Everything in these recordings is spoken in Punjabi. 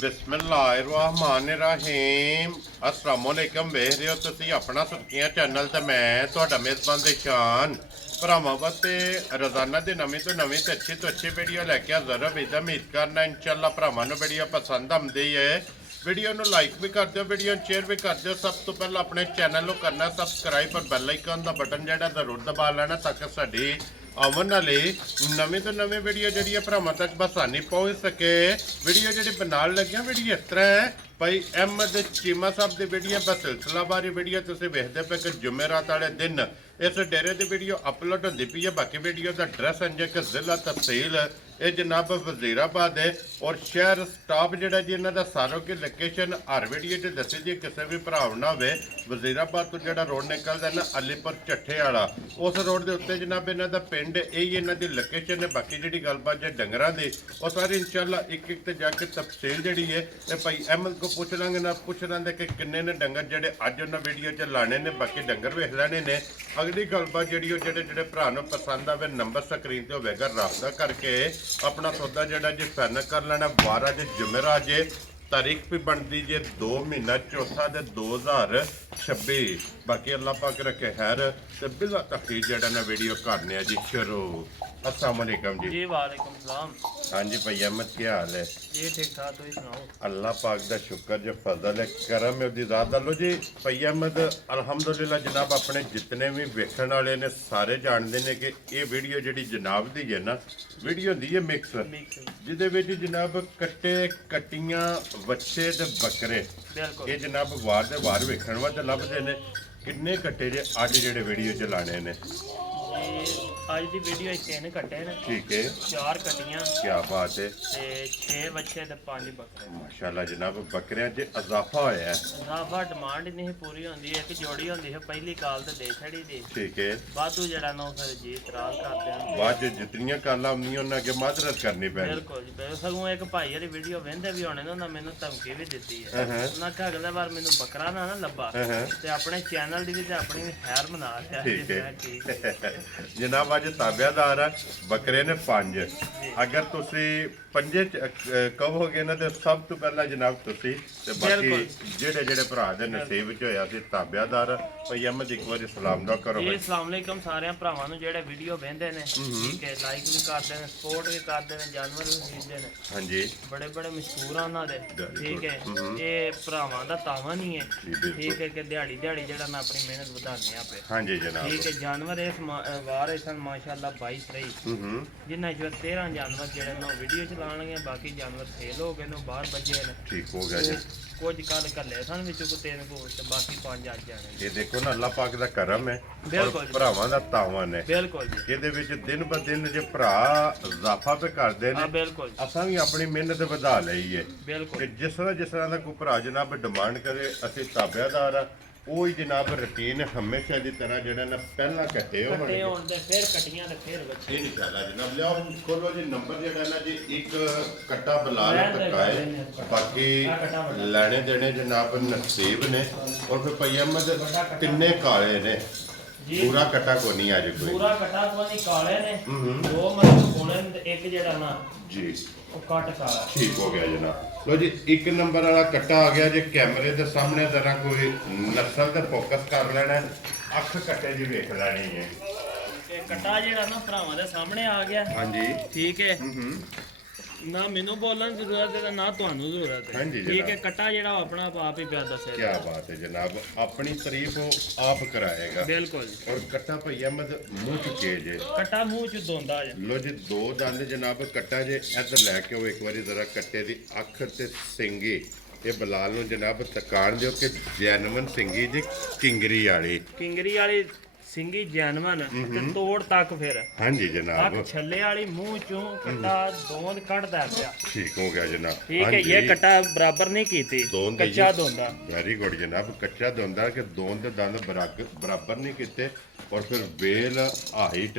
ਬਿਸਮਿਲ੍ਲਾਹਿਰਰਹਿਮਾਨਿਰਰਹੀਮ अस्सलामुअलैकुम ਵੇਖ ਰਹੇ ਹੋ ਤੁਸੀਂ ਆਪਣਾ ਸੁਰਖੀਆਂ ਚੈਨਲ ਤੇ ਮੈਂ ਤੁਹਾਡਾ ਮੇਜ਼ਬਾਨ ਦੇਸ਼ਾਨ ਭਰਾਵਾਂ ਵਾਸਤੇ ਰੋਜ਼ਾਨਾ ਦੀ ਨਵੀਂ ਤੋਂ ਨਵੀਂ ਤੇ ਅੱਛੀ ਤੋਂ ਅੱਛੀ ਵੀਡੀਓ ਲੈ ਕੇ ਹਾਜ਼ਰ ਹਾਂ। ਉਮੀਦ ਕਰਨਾ ਇਨਸ਼ਾਅੱਲਾ ਭਰਾਵਾਂ ਨੂੰ ਵੀਡੀਓ ਪਸੰਦ ਆਉਂਦੀ ਹੈ। ਵੀਡੀਓ ਨੂੰ ਲਾਈਕ ਵੀ ਕਰ ਦਿਓ, ਵੀਡੀਓ ਨੂੰ ਸ਼ੇਅਰ ਵੀ ਕਰ ਦਿਓ। ਸਭ ਤੋਂ ਪਹਿਲਾਂ ਆਪਣੇ ਚੈਨਲ ਨੂੰ ਕਰਨਾ ਸਬਸਕ੍ਰਾਈਬ ਔਰ ਬੈਲ ਆਈਕਨ ਦਾ ਬਟਨ ਜਿਹੜਾ ਜ਼ਰੂਰ ਦਬਾ ਲੈਣਾ ਤਾਂ ਕਿ ਸਾਡੀ ਆਉਣ ਵਾਲੀ ਨਵੀਂ ਤੋਂ ਨਵੀਂ ਵੀਡੀਓ ਜਿਹੜੀ ਹੈ ਭਰਾਵਾਂ ਤੱਕ ਬਸਾਨੀ ਪਹੁੰਚ ਸਕੇ। ਵੀਡੀਓ ਜਿਹੜੀ ਬਣਾਉਣ ਲੱਗਿਆ ਵੀਡੀਓ ਇਸ ਤਰ੍ਹਾਂ ਹੈ ਭਾਈ ਅਹਿਮਦ ਚੀਮਾ ਸਾਹਿਬ ਦੀ ਵੀਡੀਓ ਦਾ ਸਿਲਸਿਲਾਵਾਰੀ ਵੀਡੀਓ ਤੁਸੀਂ ਵੇਖਦੇ ਪਏ ਕਿ ਜੁਮੇਰਾਤ ਵਾਲੇ ਦਿਨ ਇਸ ਡੇਰੇ ਦੀ ਵੀਡੀਓ ਅਪਲੋਡ ਹੁੰਦੀ ਪਈ ਹੈ। ਬਾਕੀ ਵੀਡੀਓ ਦਾ ਐਡਰੈਸ ਅੰਜੇ ਕਿ ਜ਼ਿਲ੍ਹਾ ਤਹਿਸੀਲ ਇਹ ਜਨਾਬ ਵਜ਼ੀਰਾਬਾਦ ਹੈ ਔਰ ਸ਼ਹਿਰ ਸਟਾਪ ਜਿਹੜਾ ਜੀ ਇਹਨਾਂ ਦਾ ਸਾਰੋ ਕੀ ਲੋਕੇਸ਼ਨ ਹਰ ਵੀਡੀਓ 'ਚ ਦੱਸੀ ਜੀ ਕਿਸੇ ਵੀ ਭਰਾ ਨਾ ਹੋਵੇ। ਵਜ਼ੀਰਾਬਾਦ ਤੋਂ ਜਿਹੜਾ ਰੋਡ ਨਿਕਲਦਾ ਨਾ ਅਲੀਪੁਰ ਚੱਠੇ ਵਾਲਾ ਉਸ ਰੋਡ ਦੇ ਉੱਤੇ ਜਨਾਬ ਇਹਨਾਂ ਦਾ ਪਿੰਡ ਇਹ ਹੀ ਇਹਨਾਂ ਦੀ ਲੋਕੇਸ਼ਨ ਹੈ। ਬਾਕੀ ਜਿਹੜੀ ਗੱਲਬਾਤ ਜੇ ਡੰਗਰਾਂ ਦੀ ਉਹ ਸਾਰੀ ਇਨਸ਼ਾਅੱਲਾ ਇੱਕ ਇੱਕ ਤੇ ਜਾ ਕੇ ਤਫਸੀਲ ਜਿਹੜੀ ਹੈ ਇਹ ਭਾਈ ਅਹਿਮਦ ਕੋ ਪੁੱਛ ਲਾਂਗੇ ਨਾ ਪੁੱਛ ਲਾਂਗੇ ਕਿ ਕਿੰਨੇ ਨੇ ਡੰਗਰ ਜਿਹੜੇ ਅੱਜ ਉਹਨਾਂ ਵੀਡੀਓ 'ਚ ਲਾਣੇ ਨੇ। ਬਾਕੀ ਡੰਗਰ ਵੇਖ ਲੈਣੇ ਨੇ। ਅਗਲੀ ਗੱਲਬਾਤ ਜਿਹੜੀ ਉਹ ਜਿਹੜੇ ਭਰਾ ਨੂੰ ਪਸੰਦ ਆਵੇ ਨੰਬਰ ਸਕਰੀਨ ਤੇ ਹੋਵੇਗਾ ਰਾਬਤਾ ਕਰਕੇ ਆਪਣਾ ਸੌਦਾ ਜਿਹੜਾ ਜੇ ਫਾਈਨਲ ਕਰ ਲੈਣਾ। ਵਾਰ ਅੱਜ ਜੁਮੇਰਾਤ ਜੇ ਤਾਰੀਖ ਵੀ ਬਣਦੀ ਜੇ 2 ਮਹੀਨਾ ਚੌਥਾ ਦੇ 2026। ਬਾਕੀ ਅੱਲਾਹ ਪਾਕ ਰੱਖੇ ਖੈਰ ਤੇ ਬਿਲਾ ਤਖੀਰ ਜਿਹੜਾ ਨਾ ਵੀਡੀਓ ਕਰਨੇ ਆ ਜੀ ਸ਼ੁਰੂ। अस्सलाम वालेकुम जी वालेकुम सलाम। हाँ जी भाई अहमद क्या हाल है जी ठीक ठाक तुम सुनाओ। अल्लाह पाक दा शुक्र जो फजल है करम है उसकी ज़ात लो जी। भाई अहमद अलहमदुलिल्लाह जनाब अपने जितने भी वेखण वाले ने सारे जानते हैं कि ये वीडियो जी जनाब दी है ना वीडियो होंगी है मिक्स जिदे विच जनाब कट्टे कट्टियां बच्चे ते बकरे ये जनाब वार दे वार वेखण वास्ते लभदे ने। किन्ने कट्टे जे अज जेहड़े वीडियो च लाने ने आज दी वीडियो 3 कट्टे ने। ठीक है 4 कट्टियां क्या बात है ते 6 बच्चे ते 5 बकरे। माशाल्लाह जनाब बकरियां च इजाफा होया है। इजाफा डिमांड नहीं पूरी होंदी है कि जोड़ी होंदी है पहली काल ते दे छड़ी दी। ठीक है वाधू जड़ा ना फिर जी इतराज करते हैं बाद जितनियां कालां होंदियां उन्हां अगे माजरत करनी पैंदी। बिल्कुल जी बिल्कुल। सगों एक भाई वाली वीडियो वेंदे भी होने ना मैनू धमकी भी दित्ती है। उन्हां कहा अगले बार मैनू बकरा ना लब्बा ते अपने चैनल दी भी ते अपनी भी खैर मना लिया। ठीक है जनाब अज ताबियादार है बकरे ने 5। अगर तुसी पंजे कहोगे ना तो सब तो पहला जनाब तुसी ते बाकी जेड़े जेड़े भरा दे नसीब च होया सी ताबियादार भाई अहमद एक बार सलाम दा करो जी। अस्सलाम वालेकुम सारे भरावां नूं जेड़े वीडियो वेंदे ने ठीक है लाइक भी करदे ने सपोर्ट भी करदे ने जानवर भी खरीददे ने। हां जी बड़े बड़े मशहूर उन्हां दे ठीक है। ये भरावां दा तावन ही है ठीक है कि दिहाड़ी दिहाड़ी जेड़ा ना अपनी मेहनत वधाने आ पे। हां जी जनाब ठीक है। जानवर इस वार इस माशाअल्लाह 22-23 जिन्हां जो 13 जानवर जेड़े ना वीडियो च लाणगे बाकी जानवर सेल हो गए ने बाहर बजे ने। ठीक हो गया जी। कुछ कल कल्ले सन विच को 3 को ते बाकी 5 आज जाने। ये देखो ना अल्लाह पाक दा करम है बिल्कुल भरावां दा तावन है बिल्कुल जी। ਇਹਦੇ ਵਿੱਚ ਦਿਨ ਬ ਦਿਨ ਜੇ ਭਰਾ ਇਜ਼ਾਫਾ ਤੇ ਕਰਦੇ ਨੇ ਬਿਲਕੁਲ ਅਸਾਂ ਵੀ ਆਪਣੀ ਮਿਹਨਤ ਵਧਾ ਲਈ ਹੈ ਬਿਲਕੁਲ। ਜਿਸ ਤਰ੍ਹਾਂ ਦਾ ਕੋਈ ਭਰਾ ਜਨਾਬ ਡਿਮਾਂਡ ਕਰੇ ਅਸੀਂ ਤਾਬਿਆਦਾਰ ਆ ਉਹ ਜਨਾਬ ਰੁਟੀਨ ਹਮੇਸ਼ਾ ਦੀ ਤਰ੍ਹਾਂ ਜਿਹੜਾ ਨਾ ਪਹਿਲਾਂ ਕੱਟੇ ਹੋਣਗੇ ਫਿਰ ਕਟੀਆਂ ਤੇ ਫਿਰ ਬੱਚੇ ਇਨਸ਼ਾਅੱਲਾ ਜਨਾਬ ਲਿਆਓ ਖੋਲੋ ਜੀ ਨੰਬਰ ਜਿਹੜਾ ਨਾ ਜੀ ਇੱਕ ਕੱਟਾ ਬਲਾਲ ਤੱਕਾ ਹੈ ਬਾਕੀ ਲੈਣੇ ਦੇਣੇ ਜਨਾਬ ਨਸੀਬ ਨੇ। ਔਰ ਫਿਰ ਭਾਈ ਅਹਿਮਦ ਕਿੰਨੇ ਕਾਲੇ ਨੇ पूरा कटा को नहीं आज कोई पूरा कटा को नहीं काले ने 2 मतलब कोले ने एक जेड़ा ना जी ਉਹ ਕੱਟ ਕਾਲਾ। ਠੀਕ ਹੋ ਗਿਆ ਜਨਾਬ। ਲੋ ਜੀ ਇੱਕ ਨੰਬਰ ਵਾਲਾ ਕੱਟਾ ਆ ਗਿਆ ਜੇ ਕੈਮਰੇ ਦੇ ਸਾਹਮਣੇ ਜ਼ਰਾ ਕੋਈ ਨਸਲ ਤੇ ਫੋਕਸ ਕਰ ਲੈਣਾ ਅੱਖ ਕੱਟੇ ਜੀ ਵੇਖ ਲੈਣੀ ਹੈ। ਇਹ ਕੱਟਾ ਜਿਹੜਾ ਨਾ ਭਰਾਵਾਂ ਦੇ ਸਾਹਮਣੇ ਆ ਗਿਆ ਹਾਂਜੀ ਠੀਕ ਹੈ। ਨਾ ਮੈਨੂੰ ਬੋਲਣ ਦੀ ਜ਼ਰੂਰਤ ਹੈ ਨਾ ਤੁਹਾਨੂੰ ਜ਼ਰੂਰਤ ਹੈ ਠੀਕ ਹੈ। ਕੱਟਾ ਜਿਹੜਾ ਆਪਣਾ ਆਪ ਹੀ ਪਿਆ ਦੱਸੇ। ਕੀ ਬਾਤ ਹੈ ਜਨਾਬ ਆਪਣੀ ਤਾਰੀਫ ਉਹ ਆਪ ਕਰਾਏਗਾ ਬਿਲकुल। ਔਰ ਕੱਟਾ ਭਈ ਅਹਿਮਦ ਮੂੰਹ ਚੁੱਕੇ ਜੇ ਕੱਟਾ ਮੂੰਹ ਚ ਦੋਂਦਾ ਜੇ। ਲੋ ਜੀ 2 ਦੰਦ ਜਨਾਬ ਕੱਟਾ ਜੇ ਇੱਧਰ ਲੈ ਕੇ ਉਹ ਇੱਕ ਵਾਰੀ ਜ਼ਰਾ ਕੱਟੇ ਦੀ ਅੱਖ ਤੇ ਸਿੰਗੀ ਇਹ ਬਲਾਲ ਨੂੰ ਜਨਾਬ ਤਕਾਣ ਦਿਓ ਕਿ ਜੈਨੂਇਨ ਸਿੰਗੀ ਜੀ ਕਿੰਗਰੀ ਵਾਲੀ ਸਿੰਗੀ ਜੈਨੂਇਨ ਤੇ ਤੋੜ ਤੱਕ ਫਿਰ ਹਾਂਜੀ ਜਨਾਬ ਅੱਖ ਛੱਲੇ ਵਾਲੀ ਮੂੰਹ ਚੋਂ ਕੱਟਾ ਦੋਂਦ ਕੱਢਦਾ ਪਿਆ। ਠੀਕ ਹੋ ਗਿਆ ਜਨਾਬ ਠੀਕ ਹੈ। ਇਹ ਕੱਟਾ ਬਰਾਬਰ ਨਹੀਂ ਕੀਤੀ ਕੱਚਾ ਦੋਂਦਾ ਵੈਰੀ ਗੁੱਡ ਜਨਾਬ ਕੱਚਾ ਦੋਂਦਾ ਕਿ ਦੋਂਦ ਦੇ ਦੰਦ ਬਰਾਬਰ ਨਹੀਂ ਕੀਤੇ। और फिर बेल हाइट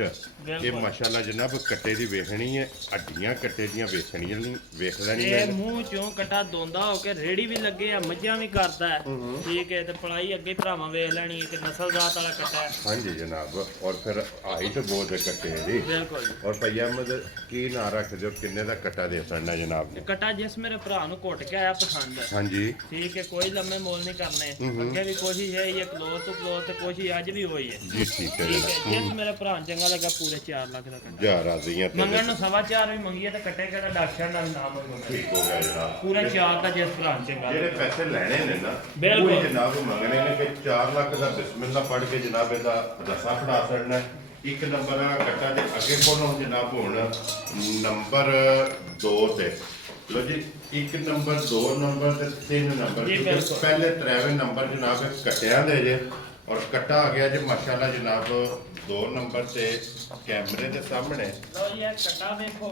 ये माशाल्लाह जनाब कट्टे दी वेखनी है हड्डियां कट्टे दियां वेखनियां वेख लेनी है। मूंह चों कट्टा दोंदा होके रेड़ी भी लगे है मज्जां भी करदा है ठीक है। ते पढ़ाई अगे भरावां वेख लेनी है कि नस्ल जात वाला कट्टा है। हां जी जी जनाब। और फिर हाइट बहुत है कट्टे दी। ਬਿਲਕੁਲ ਜੀ। और भैया मतलब की ना रख दो किन्ने दा कट्टा दे सकना जनाब ने? ਕਟਾ ਜਿਸ ਮੇਰੇ ਭਰਾ ਨੂੰ ਘੁੱਟ ਕੇ ਆਇਆ ਪਸੰਦ ਹੈ हाँ जी। ਠੀਕ ਹੈ ਕੋਈ ਲੰਮੇ ਮੋਲ ਨਹੀਂ ਕਰਨੇ ਅੱਗੇ ਵੀ ਕੋਸ਼ਿਸ਼ ਹੈ ਇਹ ਕਲੋਜ਼ ਤੋਂ ਕਲੋਜ਼ ਤੇ ਕੋਸ਼ਿਸ਼ ਅੱਜ ਵੀ ਹੋਈ ਹੈ जी ठीक है ਠੀਕ ਹੈ जनाब। ਜਿਸ ਮੇਰੇ ਭਰਾ ਨੂੰ ਚੰਗਾ ਲੱਗਾ ਪੂਰੇ 4 ਲੱਖ ਦਾ ਕਟਾ जा राजी हैं तेरे ਮੰਗਣ ਨੂੰ 4.5 ਵੀ ਮੰਗੀਏ ਤਾਂ ਕੱਟੇ ਕਿਹੜਾ ਡਾਕਟਰ ਨਾਲ ਨਾ ਮੰਗੋ ठीक हो गया जनाब। ਪੂਰਾ 4 ਦਾ ਜਿਸ ਭਰਾ ਨੂੰ ਚੰਗਾ ਜਿਹੜੇ ਲੱਗਾ ਪੈਸੇ ਲੈਣੇ ਨੇ ਨਾ ਬਿਲਕੁਲ। ਉਹ ਜਨਾਬ ਮੰਗਣੇ ਨੇ ਕਿ 4 ਲੱਖ ਦਾ ਬਿਸਮਿਲ੍ਲਾ ਪੜ੍ਹ ਕੇ ਜਨਾਬ ਇਹਦਾ ਰਸਾ ਫੜਾ ਛੱਡਣਾ ਹੈ। ਇੱਕ ਨੰਬਰ ਆ ਕੱਟਾ ਦੇ ਅੱਗੇ ਕੋਲੋਂ ਜਨਾਬ ਹੁਣ ਨੰਬਰ 2 ਤੇ ਲੋ ਜੀ 1 ਨੰਬਰ 2 ਨੰਬਰ ਤੇ 3 ਨੰਬਰ ਜੀ, ਕਿਉਂਕਿ ਬਿਲਕੁਲ। ਪਹਿਲੇ 3 ਨੰਬਰ ਜਨਾਬ ਇਹ ਕੱਟਿਆਂ ਦੇ ਜੇ ਔਰ ਕੱਟਾ ਆ ਗਿਆ ਜੀ ਮਾਸ਼ਾਅੱਲਾ ਜਨਾਬ 2 ਨੰਬਰ ਤੇ ਕੈਮਰੇ ਦੇ ਸਾਹਮਣੇ ਲੋ ਇਹ ਕਟਾ ਵੇਖੋ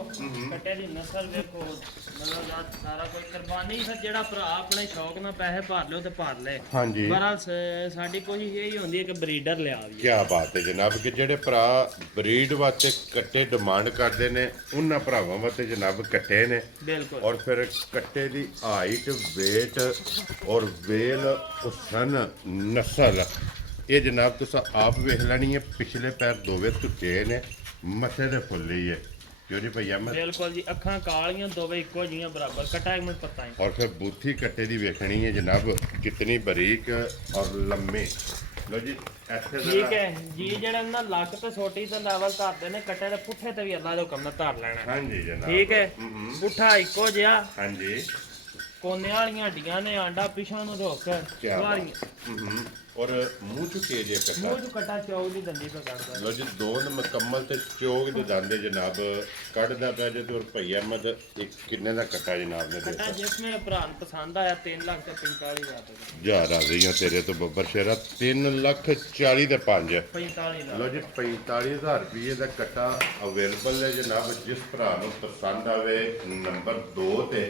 ਕੱਟੇ ਦੀ ਨਸਲ ਵੇਖੋ ਮਤਲਬ ਯਾਰ ਸਾਰਾ ਕੁਝ ਕੁਰਬਾਨੀ ਫਿਰ ਜਿਹੜਾ ਭਰਾ ਆਪਣੇ ਸ਼ੌਕ ਨਾਲ ਪੈਸੇ ਭਰ ਲਿਓ ਤੇ ਭਰ ਲੈ ਹਾਂਜੀ ਬਹਰਾਲ ਸਾਡੀ ਕੋਸ਼ਿਸ਼ ਇਹ ਹੀ ਹੁੰਦੀ ਹੈ ਕਿ ਬਰੀਡਰ ਲਿਆ ਵੀ ਕੀ ਬਾਤ ਹੈ ਜਨਾਬ ਕਿ ਜਿਹੜੇ ਭਰਾ ਬਰੀਡ ਵਾਸਤੇ ਕੱਟੇ ਡਿਮਾਂਡ ਕਰਦੇ ਨੇ ਉਹਨਾਂ ਭਰਾਵਾਂ ਵਾਸਤੇ ਜਨਾਬ ਕੱਟੇ ਨੇ ਬਿਲਕੁਲ ਔਰ ਫਿਰ ਕੱਟੇ ਦੀ ਹਾਈਟ weight ਔਰ ਵੇਲ ਹੁਸਨ ਨਸਲ ਇਹ ਜਨਾਬ ਤੁਸੀਂ ਆਪ ਵੇਖ ਲੈਣੀ ਹੈ ਪਿਛਲੇ ਪੈਰ ਦੋਵੇਂ ਧੁੱਤੇ ਨੇ ਮੱਥੇ ਦੇ ਫੁੱਲੀ ਹੈ ਕਿਉਂ ਜੀ ਭਈਆ ਮੈਂ ਬਿਲਕੁਲ ਜੀ ਅੱਖਾਂ ਕਾਲੀਆਂ ਦੋਵੇਂ ਇੱਕੋ ਜੀਆਂ ਬਰਾਬਰ ਕਟਾ ਇੱਕ ਮਿੰਟ ਪਤਾ ਹੈ और फिर बूथी कट्टे की वेखनी है जनाब कितनी बारीक और लम्बी लो जी ऐसे ਠੀਕ ਹੈ ਜੀ ਜਿਹੜਾ ਨਾ ਲੱਕ ਤੇ ਛੋਟੀ ਤੇ ਲੈਵਲ ਧਰਦੇ ਨੇ ਕੱਟੇ ਦੇ ਪੁੱਠੇ ਤੇ ਵੀ ਅੱਲਾ ਦੇ ਹੁਕਮ ਨਾਲ ਧਰ ਲੈਣਾ हाँ जी जनाब ਠੀਕ ਹੈ ਪੁੱਠਾ ਇੱਕੋ ਜਿਹਾ हाँ जी ਕੋਨੇ ਵਾਲੀਆਂ ਹੱਡੀਆਂ ਨੇ ਆਂਡਾ ਪਿਛਾਂ ਨੂੰ ਰੋਕ ਕੇ क्या ਵਾਰੀਆਂ हम्म। और मुंह चुके जे कट्टा ਮੂੰਹ ਚ ਕਟਾ ਚੌਕ ਦੀ ਦੰਦੀ ਤੋਂ ਕੱਢਦਾ लो जी दोन मुकम्मल ते चोग दे दांदे जनाब कढ़दा पिया जे तो भई अहमद एक किन्ने दा कट्टा जनाब ने ਕਟਾ देता ਜਿਸ ਮੇਰੇ ਭਰਾ ਨੂੰ ਪਸੰਦ ਆਇਆ 3 ਲੱਖ ਤੇ 45,000 ਦਾ जा राजी हां तेरे तो बब्बर शेरा 3,40,000 दे 5 45,000 ਲੋ ਜੀ 45,000 ਰੁਪਏ ਦਾ ਕੱਟਾ ਅਵੇਲੇਬਲ ਹੈ ਜਨਾਬ ਜਿਸ ਭਰਾ ਨੂੰ ਪਸੰਦ ਆਵੇ ਨੰਬਰ 2 ਤੇ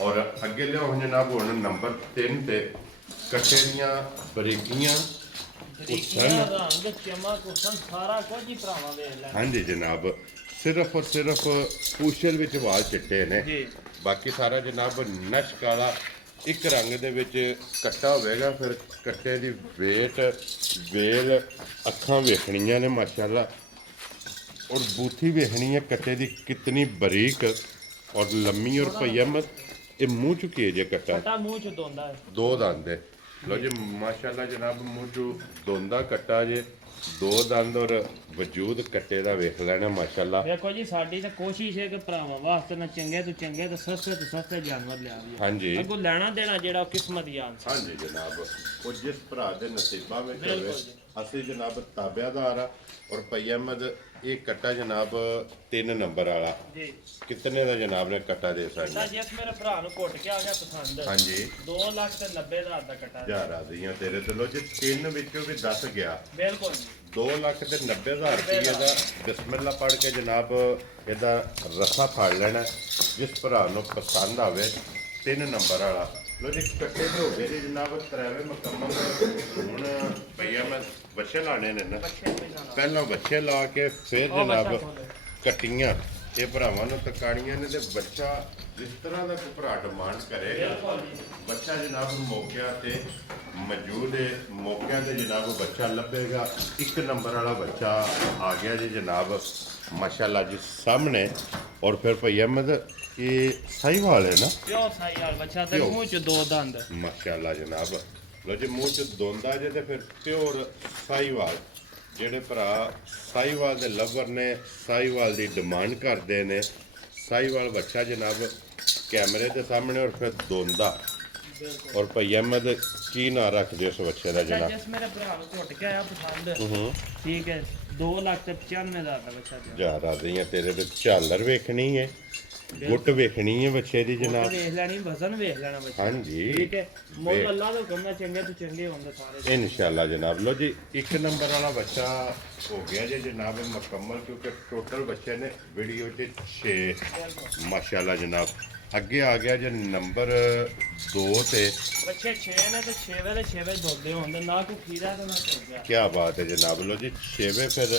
ਔਰ ਅੱਗੇ ਲਿਓ ਜਨਾਬ ਹੁਣ ਨੰਬਰ 3 ਤੇ ਕੱਟੇ ਦੀਆਂ ਬਰੀਕੀਆਂ ਬਰੀਕੀਆਂ ਰੰਗ ਚਮਕ ਹੁਸਨ ਸਾਰਾ ਕੁਝ ਹੀ ਭਰਾਵਾਂ ਵੇਖ ਲੈਣਾ ਹਾਂਜੀ ਜਨਾਬ ਸਿਰਫ ਔਰ ਸਿਰਫ ਪੂਛਲ ਵਿੱਚ ਵਾਲ ਚਿੱਟੇ ਨੇ ਜੀ ਬਾਕੀ ਸਾਰਾ ਜਨਾਬ ਨਸ਼ ਕਾਲਾ ਇੱਕ ਰੰਗ ਦੇ ਵਿੱਚ ਕੱਟਾ ਹੋਵੇਗਾ ਫਿਰ ਕੱਟੇ ਦੀ ਵੇਟ ਵੇਲ ਅੱਖਾਂ ਵੇਖਣੀਆਂ ਨੇ ਮਾਸ਼ਾਅੱਲਾ ਔਰ ਬੂਥੀ ਵੇਖਣੀ ਹੈ ਕੱਟੇ ਦੀ ਕਿਤਨੀ ਬਰੀਕ ਔਰ ਲੰਮੀ ਔਰ ਭਈਅਮਤ ਇਹ ਮੂੰਹ ਚੁੱਕੀ ਜੇ ਕੱਟਾ ਕਟਾ ਮੂੰਹ ਚ ਦੋਂਦਾ ਹੈ ਦੋ ਦੰਦ ਹੈ ਲੋ ਜੀ ਮਾਸ਼ਾਅੱਲਾ ਜਨਾਬ ਮੂੰਹ ਚੋਂ ਦੋਂਦਾ ਕੱਟਾ ਜੇ ਦੋ ਦੰਦ ਔਰ ਵਜੂਦ ਕੱਟੇ ਦਾ ਵੇਖ ਲੈਣਾ ਮਾਸ਼ਾਅੱਲਾ ਵੇਖੋ ਜੀ ਸਾਡੀ ਤਾਂ ਕੋਸ਼ਿਸ਼ ਹੈ ਕਿ ਭਰਾਵਾਂ ਵਾਸਤੇ ਨਾ ਚੰਗੇ ਤੋਂ ਚੰਗੇ ਤੇ ਸਸਤੇ ਜਾਨਵਰ ਲਿਆਵੀਏ ਹਾਂਜੀ ਅੱਗੋਂ ਲੈਣਾ ਦੇਣਾ ਜਿਹੜਾ ਉਹ ਕਿਸਮਤ ਦੀ ਆਨ ਹਾਂਜੀ ਜਨਾਬ ਉਹ ਜਿਸ ਭਰਾ ਦੇ ਨਸੀਬਾਂ ਵਿੱਚ ਹੋਵੇ ਬਿਲਕੁਲ ਜੀ। ਅਸੀਂ ਜਨਾਬ ਤਾਬਿਆਦਾਰ ਆ ਔਰ ਭਈ ਅਹਿਮਦ ਇਹ ਕੱਟਾ ਜਨਾਬ 3 ਨੰਬਰ ਵਾਲਾ ਜੀ ਕਿਤਨੇ ਦਾ ਜਨਾਬ ਨੇ ਕੱਟਾ ਦੇ ਤਾਂ ਸਕਦਾ ਜਿਸ ਮੇਰੇ ਭਰਾ ਨੂੰ ਘੁੱਟ ਕੇ ਆ ਗਿਆ ਪਸੰਦ ਹਾਂਜੀ 2 ਲੱਖ ਤੇ 90,000 ਦਾ ਕਟਾ ਜਾ ਰਾਜ਼ੀਆਂ ਤੇਰੇ ਤੇ ਲੋ ਜੀ 3 ਵਿੱਚੋਂ ਵੀ 10 ਗਿਆ ਬਿਲਕੁਲ ਜੀ 2,90,000 ਰੁਪਏ ਦਾ ਬਿਸਮਿਲ੍ਲਾ ਪੜ੍ਹ ਕੇ ਜਨਾਬ ਇਹਦਾ ਰਸਾ ਫੜ ਲੈਣਾ ਜਿਸ ਭਰਾ ਨੂੰ ਪਸੰਦ ਆਵੇ 3 ਨੰਬਰ ਵਾਲਾ ਲੋ ਜੀ ਕੱਟੇ ਤੇ ਹੋ ਗਏ ਜੀ ਜਨਾਬ ਤਰਾਵੇ ਮੁਕੰਮਲ ਹੁਣ ਭਈਆ ਮੈਂ ਬੱਚੇ ਲਾਣੇ ਨੇ ਨਾ ਬੱਚੇ ਤੇ ਜਾਣਾ ਪਹਿਲਾਂ ਬੱਚੇ ਲਾ ਕੇ ਫਿਰ ਉਹ ਬੱਚਾ ਜਨਾਬ ਖੋਲ੍ਹੋ। ਕੱਟੀਆਂ ਇਹ ਭਰਾਵਾਂ ਨੂੰ ਤਕਾਣੀਆਂ ਨੇ ਤੇ ਬੱਚਾ ਜਿਸ ਤਰ੍ਹਾਂ ਦਾ ਕੋਈ ਭਰਾ ਡਿਮਾਂਡ ਕਰੇਗਾ ਬਿਲਕੁਲ ਜੀ ਬੱਚਾ ਜਨਾਬ ਮੌਕਿਆਂ ਤੇ ਮੌਜੂਦ ਹੈ ਮੌਕਿਆਂ ਤੇ ਜਨਾਬ ਬੱਚਾ ਲੱਭੇਗਾ 1 ਨੰਬਰ ਵਾਲਾ ਬੱਚਾ ਆ ਗਿਆ ਜੀ ਜਨਾਬ ਮਾਸ਼ਾਅੱਲਾ ਜੀ ਸਾਹਮਣੇ ਔਰ ਫਿਰ ਭਈ ਅਹਿਮਦ ਇਹ ਸਾਹੀਵਾਲ ਹੈ ਨਾ ਪਿਓ ਸਾਈ ਵਾਲ ਬੱਚਾ ਤੇ ਪਿਓ। ਮੂੰਹ ਚ 2 ਦੰਦ ਮਾਸ਼ਾਅੱਲਾ ਜਨਾਬ ਲੋ ਜੀ ਮੂੰਹ ਚ ਦੋਂਦਾ ਜੇ ਤੇ ਫਿਰ ਪਿਓਰ ਸਾਹੀਵਾਲ ਜਿਹੜੇ ਭਰਾ ਸਾਹੀਵਾਲ ਦੇ ਲਵਰ ਨੇ ਸਾਹੀਵਾਲ ਦੀ ਡਿਮਾਂਡ ਕਰਦੇ ਨੇ ਸਾਹੀਵਾਲ ਬੱਚਾ ਜਨਾਬ ਕੈਮਰੇ ਦੇ ਸਾਹਮਣੇ ਔਰ ਫਿਰ ਦੋਂਦਾ ਬਿਲਕੁਲ ਔਰ ਭਈ ਅਹਿਮਦ ਕੀ ਨਾਂ ਰੱਖਦੇ ਉਸ ਬੱਚੇ ਦਾ ਅੱਛਾ ਜਨਾਬ ਜਿਸ ਮੇਰੇ ਭਰਾ ਨੂੰ ਘੁੱਟ ਕੇ ਆਇਆ ਪਸੰਦ ਹੂੰ ਠੀਕ ਹੈ 2 ਲੱਖ ਤੇ 95,000 ਦਾ ਬੱਚਾ ਦਿਓ ਜਾ ਰਾਜ਼ੀਆਂ ਤੇਰੇ ਤੇ ਝਾਲਰ ਵੇਖਣੀ ਹੈ ਗੁੱਟ ਵੇਖਣੀ ਹੈ ਬੱਚੇ ਦੀ ਜਨਾਬ ਜਨਾਬ ਵੇਖ ਲੈਣੀ ਵਜ਼ਨ ਵੇਖ ਲੈਣਾ ਬੱਚਾ ਹਾਂਜੀ ਠੀਕ ਹੈ ਮੁੱਲ ਅੱਲਾ ਦਾ ਹੁਕਮ ਨਾਲ ਚੰਗੇ ਤੋਂ ਚੰਗੇ ਹੁੰਦੇ ਸਾਰੇ ਇਨਸ਼ਾਅੱਲਾ ਜਨਾਬ ਲੋ ਜੀ 1 ਨੰਬਰ ਵਾਲਾ ਬੱਚਾ ਹੋ ਗਿਆ ਜੀ ਜਨਾਬ ਇਹ ਮੁਕੰਮਲ ਕਿਉਂਕਿ ਟੋਟਲ ਬੱਚੇ ਨੇ ਵੀਡੀਓ 'ਚ 6 ਮਾਸ਼ਾਅੱਲਾ ਜਨਾਬ ਅੱਗੇ ਆ ਗਿਆ ਜੀ ਨੰਬਰ 2 ਤੇ ਬੱਚੇ 6 ਨੇ ਤੇ 6 ਵੇ 6 ਵੇ ਦੋਦੇ ਹੁੰਦੇ ਨਾ ਕੋਈ ਖੀਰਾ ਤੇ ਨਾ ਚੋਗਿਆ ਕੀ ਬਾਤ ਹੈ ਜਨਾਬ ਲੋ ਜੀ 6ਵੇਂ ਫਿਰ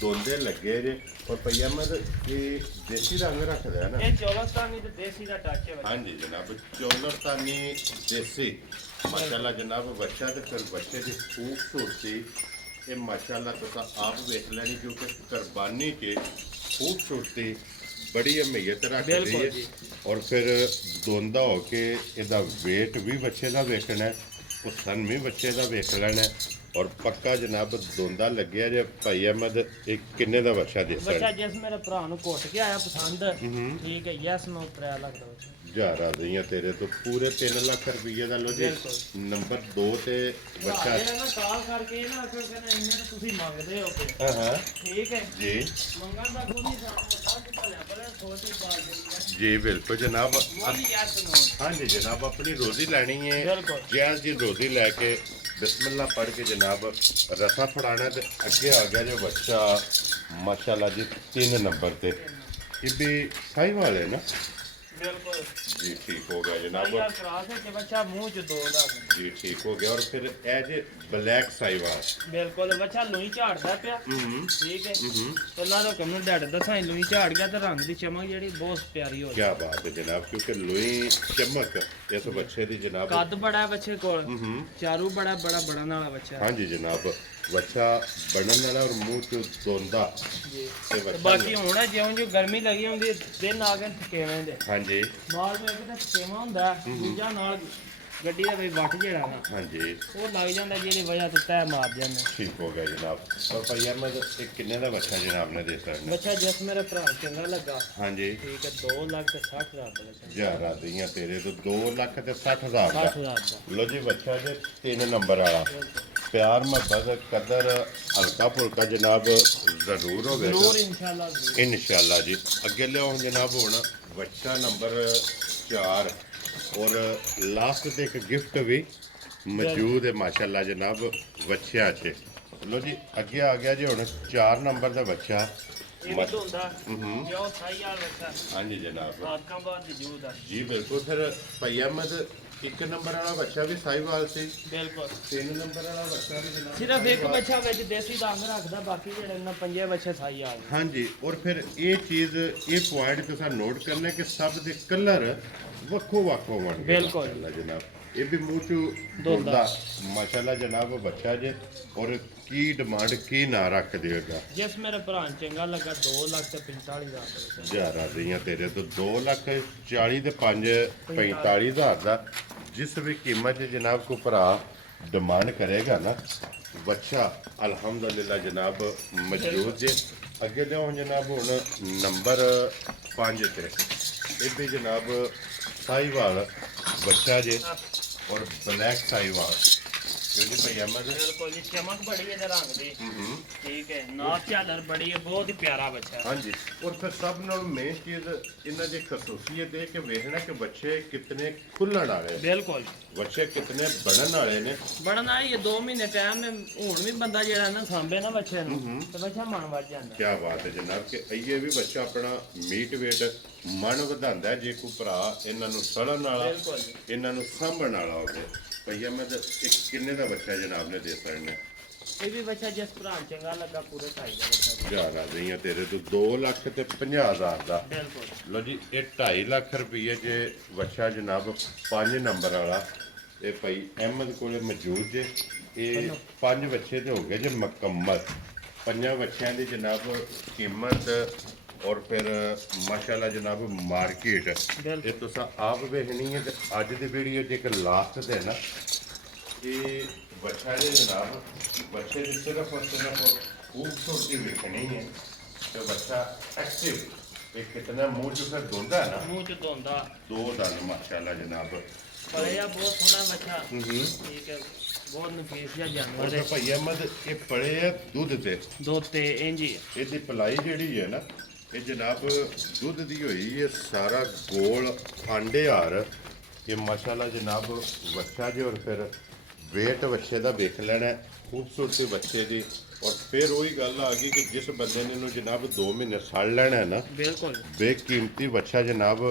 ਦੋਂਦੇ ਲੱਗੇ ਜੇ ਔਰ ਭਈਆ ਮੈਂ ਇਹ ਦੇਸੀ ਰੰਗ ਰੱਖਦਾ ਹੈ ਨਾ ਇਹ ਚੌਲਸਤਾਨੀ ਤੇ ਦੇਸੀ ਦਾ ਟੱਚ ਹੈ ਬੱਚਾ ਹਾਂਜੀ ਜਨਾਬ ਚੌਲਸਤਾਨੀ ਦੇਸੀ ਮਾਸ਼ਾਅੱਲਾ ਜਨਾਬ ਬੱਚਾ ਤੇ ਫਿਰ ਬੱਚੇ ਦੀ ਖੂਬਸੂਰਤੀ ਇਹ ਮਾਸ਼ਾਅੱਲਾ ਤੁਸੀਂ ਆਪ ਵੇਖ ਲੈਣੀ ਕਿਉਂਕਿ ਕੁਰਬਾਨੀ 'ਚ ਖੂਬਸੂਰਤੀ ਬੜੀ ਅਹਿਮੀਅਤ ਰੱਖਦੀ ਬਿਲਕੁਲ ਹੈ ਜੀ। ਔਰ ਫਿਰ ਦੋਂਦਾ ਹੋ ਕੇ ਇਹਦਾ weight ਵੀ ਬੱਚੇ ਦਾ ਵੇਖਣਾ ਹੈ, ਉਹ ਸਨ ਵੀ ਬੱਚੇ ਦਾ ਵੇਖ ਲੈਣਾ ਹੈ। ਔਰ ਪੱਕਾ ਜਨਾਬ ਦੋਂਦਾ ਲੱਗਿਆ ਜੇ ਭਾਈ ਅਹਿਮਦ ਇਹ ਕਿੰਨੇ ਦਾ ਬੱਚਾ ਦੇ ਬੱਚਾ ਸਕਦਾ ਜਿਸ ਮੇਰੇ ਭਰਾ ਨੂੰ ਘੁੱਟ ਕੇ ਆਇਆ ਪਸੰਦ ਠੀਕ ਹੈ ਯੈਸ ਮੈਂ ਉਤਰਿਆ ਲੱਗਦਾ ਬੱਚਾ ਹਜ਼ਾਰਾਂ ਦਈਆਂ ਤੇਰੇ ਤੋਂ ਪੂਰੇ 3 ਲੱਖ ਰੁਪਈਏ ਦਾ ਲੋ ਜੀ। ਬਿਲਕੁਲ। ਨੰਬਰ 2 ਤੇ ਬੱਚਾ ਜਿਹੜਾ ਨਾ ਕਾਲ ਕਰਕੇ ਨਾ ਆਖੋ ਕਹਿੰਦਾ ਇੰਨੇ ਤਾਂ ਤੁਸੀਂ ਮੰਗਦੇ ਹੋ ਤੇ ਹਾਂ ਠੀਕ ਹੈ ਜੀ ਮੰਗਣ ਦਾ ਕੋਈ ਨਹੀਂ ਸਾਡਾ ਭਲਿਆ ਭਲਿਆ ਛੋਟੀ ਬਾਤ ਹੈ ਜੀ ਬਿਲਕੁਲ ਜਨਾਬ। ਮੋਦੀ ਯੈਸ ਨੋ ਹਾਂਜੀ ਜਨਾਬ ਆਪਣੀ ਰੋਜ਼ੀ ਲੈਣੀ ਹੈ ਬਿਲਕੁਲ। ਜੈਸ ਜੀ ਰੋਜ਼ੀ ਲੈ ਕੇ ਬਿਸਮਿਲ੍ਲਾ ਪੜ੍ਹ ਕੇ ਜਨਾਬ ਰਸਾ ਫੜਾਣਾ ਤੇ ਅੱਗੇ ਆ ਗਿਆ ਜੋ ਬੱਚਾ ਮਾਸ਼ਾਅੱਲਾ ਜੀ 3 ਨੰਬਰ ਤੇ ਇਹ ਵੀ ਸਾਈ ਵਾਲੇ ਨਾ ਬਿਲਕੁਲ ਜੀ ਠੀਕ ਹੋ ਗਿਆ ਜਨਾਬ ਯਾਰ ਕਰਾ ਕੇ ਬੱਚਾ ਮੂੰਹ ਚ ਦੋ ਦਾ ਜੀ ਠੀਕ ਹੋ ਗਿਆ ਔਰ ਫਿਰ ਇਹ ਜੇ ਬਲੈਕ ਸਾਈਵਾਲ ਬਿਲਕੁਲ ਬੱਚਾ ਲੂਈ ਝਾੜਦਾ ਪਿਆ ਠੀਕ ਹੈ ਪਹਿਲਾਂ ਤਾਂ ਕੰਨ ਡੱਡ ਦੱਸਾਂ ਲੂਈ ਝਾੜ ਗਿਆ ਤੇ ਰੰਗ ਦੀ ਚਮਕ ਜਿਹੜੀ ਬਹੁਤ ਪਿਆਰੀ ਹੋ ਗਈ। ਕੀ ਬਾਤ ਹੈ ਜਨਾਬ ਕਿਉਂਕਿ ਲੋਈ ਚਮਕ ਇਸ ਬੱਚੇ ਦੀ ਜਨਾਬ ਕੱਦ ਬੜਾ ਹੈ ਬੱਚੇ ਕੋਲ ਚਾਰੂ ਬੜਾ ਬੜਨ ਵਾਲਾ ਬੱਚਾ ਹੈ। ਹਾਂਜੀ ਜਨਾਬ ਬੱਚਾ ਬਣਨ ਵਾਲਾ ਔਰ ਮੂੰਹ ਚ ਦੋਂਦਾ ਜੀ ਤੇ ਬੱਚਾ ਬਾਕੀ ਹੁਣ ਜਿਉਂ ਗਰਮੀ ਲੱਗੀ ਹੁੰਦੀ ਦਿਨ ਆ ਗਏ ਥਕੇਵੇਂ ਦੇ ਹਾਂਜੀ ਨਾਲ ਵਿੱਚ ਤਾਂ ਥਕੇਵਾਂ ਹੁੰਦਾ ਦੂਜਾ ਨਾਲ ਗੱਡੀ ਦਾ ਵੀ ਵੱਟ ਜਿਹੜਾ ਨਾ ਹਾਂਜੀ ਉਹ ਲੱਗ ਜਾਂਦਾ ਜਿਹਦੀ ਵਜ੍ਹਾ ਤੋਂ ਤੈ ਮਾਰ ਜਾਂਦੇ ਠੀਕ ਹੋ ਗਿਆ ਜਨਾਬ ਔਰ ਭਾਈ ਅਹਿਮਦ ਇਹ ਕਿੰਨੇ ਦਾ ਬੱਚਾ ਜਨਾਬ ਨੇ ਦੇ ਸਕਣਾ ਬੱਚਾ ਜਿਸ ਮੇਰੇ ਭਰਾ ਨੂੰ ਚੰਗਾ ਲੱਗਾ ਹਾਂਜੀ ਠੀਕ ਹੈ 2,60,000 ਦਾ ਬੱਚਾ ਹਜ਼ਾਰਾਂ ਦੀਆਂ ਤੇਰੇ ਤੋਂ 2,60,000 ਦਾ 60,000 ਦਾ ਲੋ ਜੀ ਬੱਚਾ ਜੇ 3 ਨੰਬਰ ਵਾਲਾ ਪਿਆਰ ਮੁਹੱਬਤ ਕਦਰ ਹਲਕਾ ਫੁਲਕਾ ਜਨਾਬ ਜ਼ਰੂਰ ਹੋਵੇਗਾ ਜ਼ਰੂਰ ਇਨਸ਼ਾਅੱਲਾ ਜ਼ਰੂਰ। ਇਨਸ਼ਾਅੱਲਾ ਜੀ ਅੱਗੇ ਲਿਆਓ ਜਨਾਬ ਹੁਣ ਬੱਚਾ ਨੰਬਰ 4 ਔਰ ਲਾਸਟ ਤੇ ਇੱਕ ਗਿਫਟ ਵੀ ਮੌਜੂਦ ਹੈ ਮਾਸ਼ਾਅੱਲਾ ਜਨਾਬ ਬੱਚਿਆਂ 'ਚ ਲੋ ਜੀ ਅੱਗੇ ਆ ਗਿਆ ਜੀ ਹੁਣ 4 ਨੰਬਰ ਦਾ ਬੱਚਾ ਇਹ ਵੀ ਹੁੰਦਾ ਜੋ ਸਹੀ ਆ ਬੱਚਾ ਹਾਂਜੀ ਜਨਾਬ ਆਦਕਾਂ ਬਾਅਦ ਦੀ ਜੂਦ ਆ ਜੀ ਬਿਲਕੁਲ ਫਿਰ ਭਾਈ ਅਹਿਮਦ 1 ਨੰਬਰ ਵਾਲਾ ਬੱਚਾ ਵੀ ਸਾਈਵਾਲ ਸੀ ਬਿਲਕੁਲ 3 ਨੰਬਰ ਵਾਲਾ ਬੱਚਾ ਵੀ ਜਨਾਬ ਸਿਰਫ ਇੱਕ ਬੱਚਾ ਵਿੱਚ ਦੇਸੀ ਰੰਗ ਰੱਖਦਾ ਬਾਕੀ ਜਿਹੜੇ ਨਾ ਪੰਜੇ ਬੱਚੇ ਸਾਈ ਆ ਗਏ ਹਾਂਜੀ ਔਰ ਫਿਰ ਇਹ ਚੀਜ਼ ਇਹ ਪੁਆਇੰਟ ਤੁਸੀਂ ਨੋਟ ਕਰਨਾ ਕਿ ਸਭ ਦੇ ਕਲਰ ਵੱਖੋ ਵੱਖੋ ਹੋਣਗੇ ਬਿਲਕੁਲ। ਮਾਸ਼ਾਅੱਲਾ ਜਨਾਬ ਇਹ ਵੀ ਮੂੰਹ ਚੋਂ ਦੋਦਾ ਮਾਸ਼ਾਅੱਲਾ ਜਨਾਬ ਬੱਚਾ ਜੇ ਔਰ ਕੀ ਡਿਮਾਂਡ ਕੀ ਨਾ ਰੱਖ ਦੇਗਾ ਜਿਸ ਮੇਰੇ ਭਰਾ ਨੂੰ ਚੰਗਾ ਲੱਗਾ 2,45,000 ਦਾ ਬੱਚਾ ਹਜ਼ਾਰਾਂ ਦੀਆਂ ਤੇਰੇ ਤੋਂ 2,40,000 ਤੇ 45,000 ਦਾ ਜਿਸ ਵੀ ਕੀਮਤ 'ਚ ਜਨਾਬ ਕੋ ਭਰਾ ਡਿਮਾਂਡ ਕਰੇਗਾ ਨਾ ਬੱਚਾ ਅਲਹਮਦੁਲਿਲਾ ਜਨਾਬ ਮੌਜੂਦ ਜੇ ਅੱਗੇ ਲਿਆਓ ਜਨਾਬ ਹੁਣ ਨੰਬਰ 5 ਤੇ ਇਹ ਵੀ ਜਨਾਬ ਸਾਈਵਾਲ ਬੱਚਾ ਜੇ ਔਰ ਬਲੈਕ ਸਾਈਵਾਲ ਕਿਉਂਕਿ ਭਾਈ ਅਹਿਮਦ ਬਿਲਕੁਲ ਜੀ ਚਮਕ ਬੜੀ ਹੈ ਤੇ ਰੰਗ ਦੀ ਠੀਕ ਹੈ ਨਾਕ ਝਾਲਰ ਬੜੀ ਹੈ ਬਹੁਤ ਹੀ ਪਿਆਰਾ ਬੱਚਾ ਹੈ। ਹਾਂਜੀ ਔਰ ਫਿਰ ਸਭ ਨਾਲ ਮੇਨ ਚੀਜ਼ ਇਹਨਾਂ ਦੀ ਖਸੂਸੀਅਤ ਇਹ ਕਿ ਵੇਖਣਾ ਕਿ ਬੱਚੇ ਕਿਤਨੇ ਖੁੱਲਣ ਵਾਲੇ ਬਿਲਕੁਲ ਬੱਚੇ ਕਿਤਨੇ ਬਣਨ ਵਾਲੇ ਨੇ ਬੜਨਾ ਇਹ 2 ਮਹੀਨੇ ਟਾਈਮ ਨੇ ਹੁਣ ਵੀ ਬੰਦਾ ਜਿਹੜਾ ਨਾ ਸਾਂਭੇ ਨਾ ਬੱਚੇ ਨੂੰ ਤੇ ਬੱਚਾ ਮਨ ਵੱਜ ਜਾਂਦਾ। ਕੀ ਬਾਤ ਹੈ ਜਨਾਬ ਕਿ ਇਹ ਵੀ ਬੱਚਾ ਆਪਣਾ ਮੀਟ ਵੇਟ ਮਨ ਵਧਾਉਂਦਾ ਹੈ ਜੇ ਕੋਈ ਭਰਾ ਇਹਨਾਂ ਨੂੰ ਸੜਨ ਵਾਲਾ ਬਿਲਕੁਲ ਜੀ। ਇਹਨਾਂ ਨੂੰ ਸਾਂਭਣ ਵਾਲਾ ਹੋਵੇ ਭਈਆ ਮੈਂ ਤਾਂ ਇੱਕ ਕਿੰਨੇ ਦਾ ਬੱਚਾ ਜਨਾਬ ਨੇ ਦੇ ਸਕਣਾ ਇਹ ਵੀ ਬੱਚਾ ਜਿਸ ਭਰਾ ਨੂੰ ਚੰਗਾ ਲੱਗਾ ਪੂਰੇ 2.5 ਦਾ ਬੱਚਾ ਹਜ਼ਾਰਾਂ ਦੀਆਂ ਤੇਰੇ ਤੋਂ 2,50,000 ਦਾ ਬਿਲਕੁਲ ਲੋ ਜੀ ਇਹ 2.5 ਲੱਖ ਰੁਪਏ ਜੇ ਬੱਚਾ ਜਨਾਬ 5 ਨੰਬਰ ਵਾਲਾ ਇਹ ਭਾਈ ਅਹਿਮਦ ਕੋਲੇ ਮੌਜੂਦ ਜੇ ਇਹ 5 ਬੱਚੇ ਤੇ ਹੋ ਗਏ ਜੇ ਮੁਕੰਮਲ 5 ਬੱਚਿਆਂ ਦੀ ਜਨਾਬ ਕੀਮਤ ਔਰ ਫਿਰ ਮਾਸ਼ਾਅੱਲਾ ਜਨਾਬ ਮਾਰਕੀਟ ਇਹ ਤੁਸੀਂ ਆਪ ਵੇਖਣੀ ਹੈ ਤੇ ਅੱਜ ਦੀ ਵੀਡੀਓ 'ਚ ਇੱਕ ਲਾਸਟ ਤੇ ਨਾ ਇਹ ਬੱਚਾ ਜੇ ਜਨਾਬ ਬੱਚੇ ਦੀ ਸਿਰਫ ਔਰ ਸਿਰਫ ਖੂਬਸੂਰਤੀ ਵੇਖਣੀ ਹੈ ਤੇ ਬੱਚਾ ਐਕਟਿਵ ਇਹ ਕਿਤਨਾ ਮੂੰਹ ਚ ਫਿਰ ਦੋਂਦਾ ਨਾ ਮੂੰਹ ਚ ਧੋਂਦਾ 2 ਦੰਦ ਮਾਸ਼ਾਅੱਲਾ ਜਨਾਬ ਪੜਿਆ ਬਹੁਤ ਸੋਹਣਾ ਬੱਚਾ ਠੀਕ ਹੈ ਬਹੁਤ ਨਫੀਸ ਜਿਹਾ ਜਾਨਵਰ ਔਰ ਹੈ ਭਾਈ ਅਹਿਮਦ ਇਹ ਪੜੇ ਆ ਦੁੱਧ ਤੇ ਦੁੱਧ ਤੇ ਇੰਜ ਹੀ ਹੈ। ਇਹਦੀ ਪਲਾਈ ਜਿਹੜੀ ਹੈ ਨਾ ਇਹ ਜਨਾਬ ਦੁੱਧ ਦੀ ਹੋਈ ਇਹ ਸਾਰਾ ਗੋਲ ਆਂਡੇ ਹਾਰ ਇਹ ਮਾਸ਼ਾਅੱਲਾ ਜਨਾਬ ਬੱਚਾ ਜੀ ਔਰ ਫਿਰ ਵੇਟ ਬੱਚੇ ਦਾ ਵੇਖ ਲੈਣਾ ਹੈ, ਖੂਬਸੂਰਤੀ ਬੱਚੇ ਦੀ ਔਰ ਫਿਰ ਉਹੀ ਗੱਲ ਆ ਗਈ ਕਿ ਜਿਸ ਬੰਦੇ ਨੇ ਇਹਨੂੰ ਜਨਾਬ 2 ਮਹੀਨੇ ਸੜ ਲੈਣਾ ਹੈ ਨਾ ਬਿਲਕੁਲ ਬੇਕੀਮਤੀ ਬੱਚਾ ਜਨਾਬ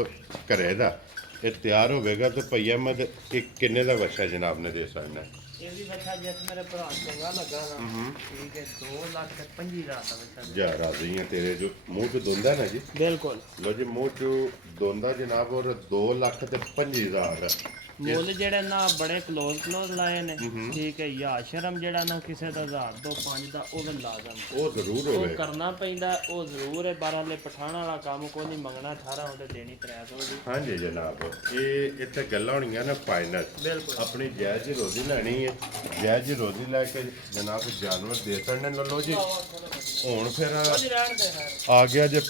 ਘਰੇ ਦਾ ਇਹ ਤਿਆਰ ਹੋਵੇਗਾ ਤੇ ਭਈਆ ਅਹਿਮਦ ਇਹ ਕਿੰਨੇ ਦਾ ਬੱਚਾ ਜਨਾਬ ਨੇ ਦੇ ਸਕਣਾ ਇਹ ਵੀ ਬੱਚਾ ਜਿਸ ਮੇਰੇ ਭਰਾ ਨੂੰ ਚੰਗਾ ਲੱਗਾ ਨਾ ਠੀਕ ਹੈ 2,25,000 ਦਾ ਬੱਚਾ ਜਾ ਰਾਜ਼ੀਆਂ ਤੇਰੇ ਜੋ ਮੂੰਹ ਚ ਦੋਂਦਾ ਨਾ ਜੀ ਬਿਲਕੁਲ ਲੋ ਜੀ ਮੂੰਹ ਚ ਦੋਂਦਾ ਜਨਾਬ ਔਰ 2,25,000 ਮੁੱਲ ਜਿਹੜੇ ਨਾ ਬੜੇ ਕਲੋਜ਼ ਲਾਏ ਨੇ ਠੀਕ ਹੈ ਯਾ ਸ਼ਰਮ ਜਿਹੜਾ ਨਾ ਕਿਸੇ ਦਾ 1,000 ਤੋਂ 5 ਦਾ ਉਹ ਵੀ ਲਾਜ਼ਮ ਉਹ ਜ਼ਰੂਰ ਉਹ ਹੋਵੇ ਕਰਨਾ ਪੈਂਦਾ ਉਹ ਜ਼ਰੂਰ ਹੈ 12 ਵਾਲੇ ਪਠਾਣਾ ਵਾਲਾ ਕੰਮ ਕੋਈ ਨਹੀਂ ਮੰਗਣਾ 18 ਉਹਦੇ ਦੇਣੀ 300 ਦੀ ਹਾਂਜੀ ਜਨਾਬ ਇਹ ਇੱਥੇ ਗੱਲਾਂ ਹੋਣੀਆਂ ਨਾ ਫਾਈਨਲ ਬਿਲਕੁਲ ਆਪਣੀ ਜਾਇਜ਼ ਹੀ ਰੋਜ਼ੀ ਲੈਣੀ ਹੈ ਜਾਇਜ਼ ਹੀ ਰੋਜ਼ੀ ਲੈ ਕੇ ਜਨਾਬ ਜਾਨਵਰ ਦੇ ਸਕਦੇ ਲੋ ਜੀ ਹੁਣ ਫਿਰ ਉਹ ਰਹਿਣ ਦੇ ਹੈ ਆ ਗਿਆ ਜੇ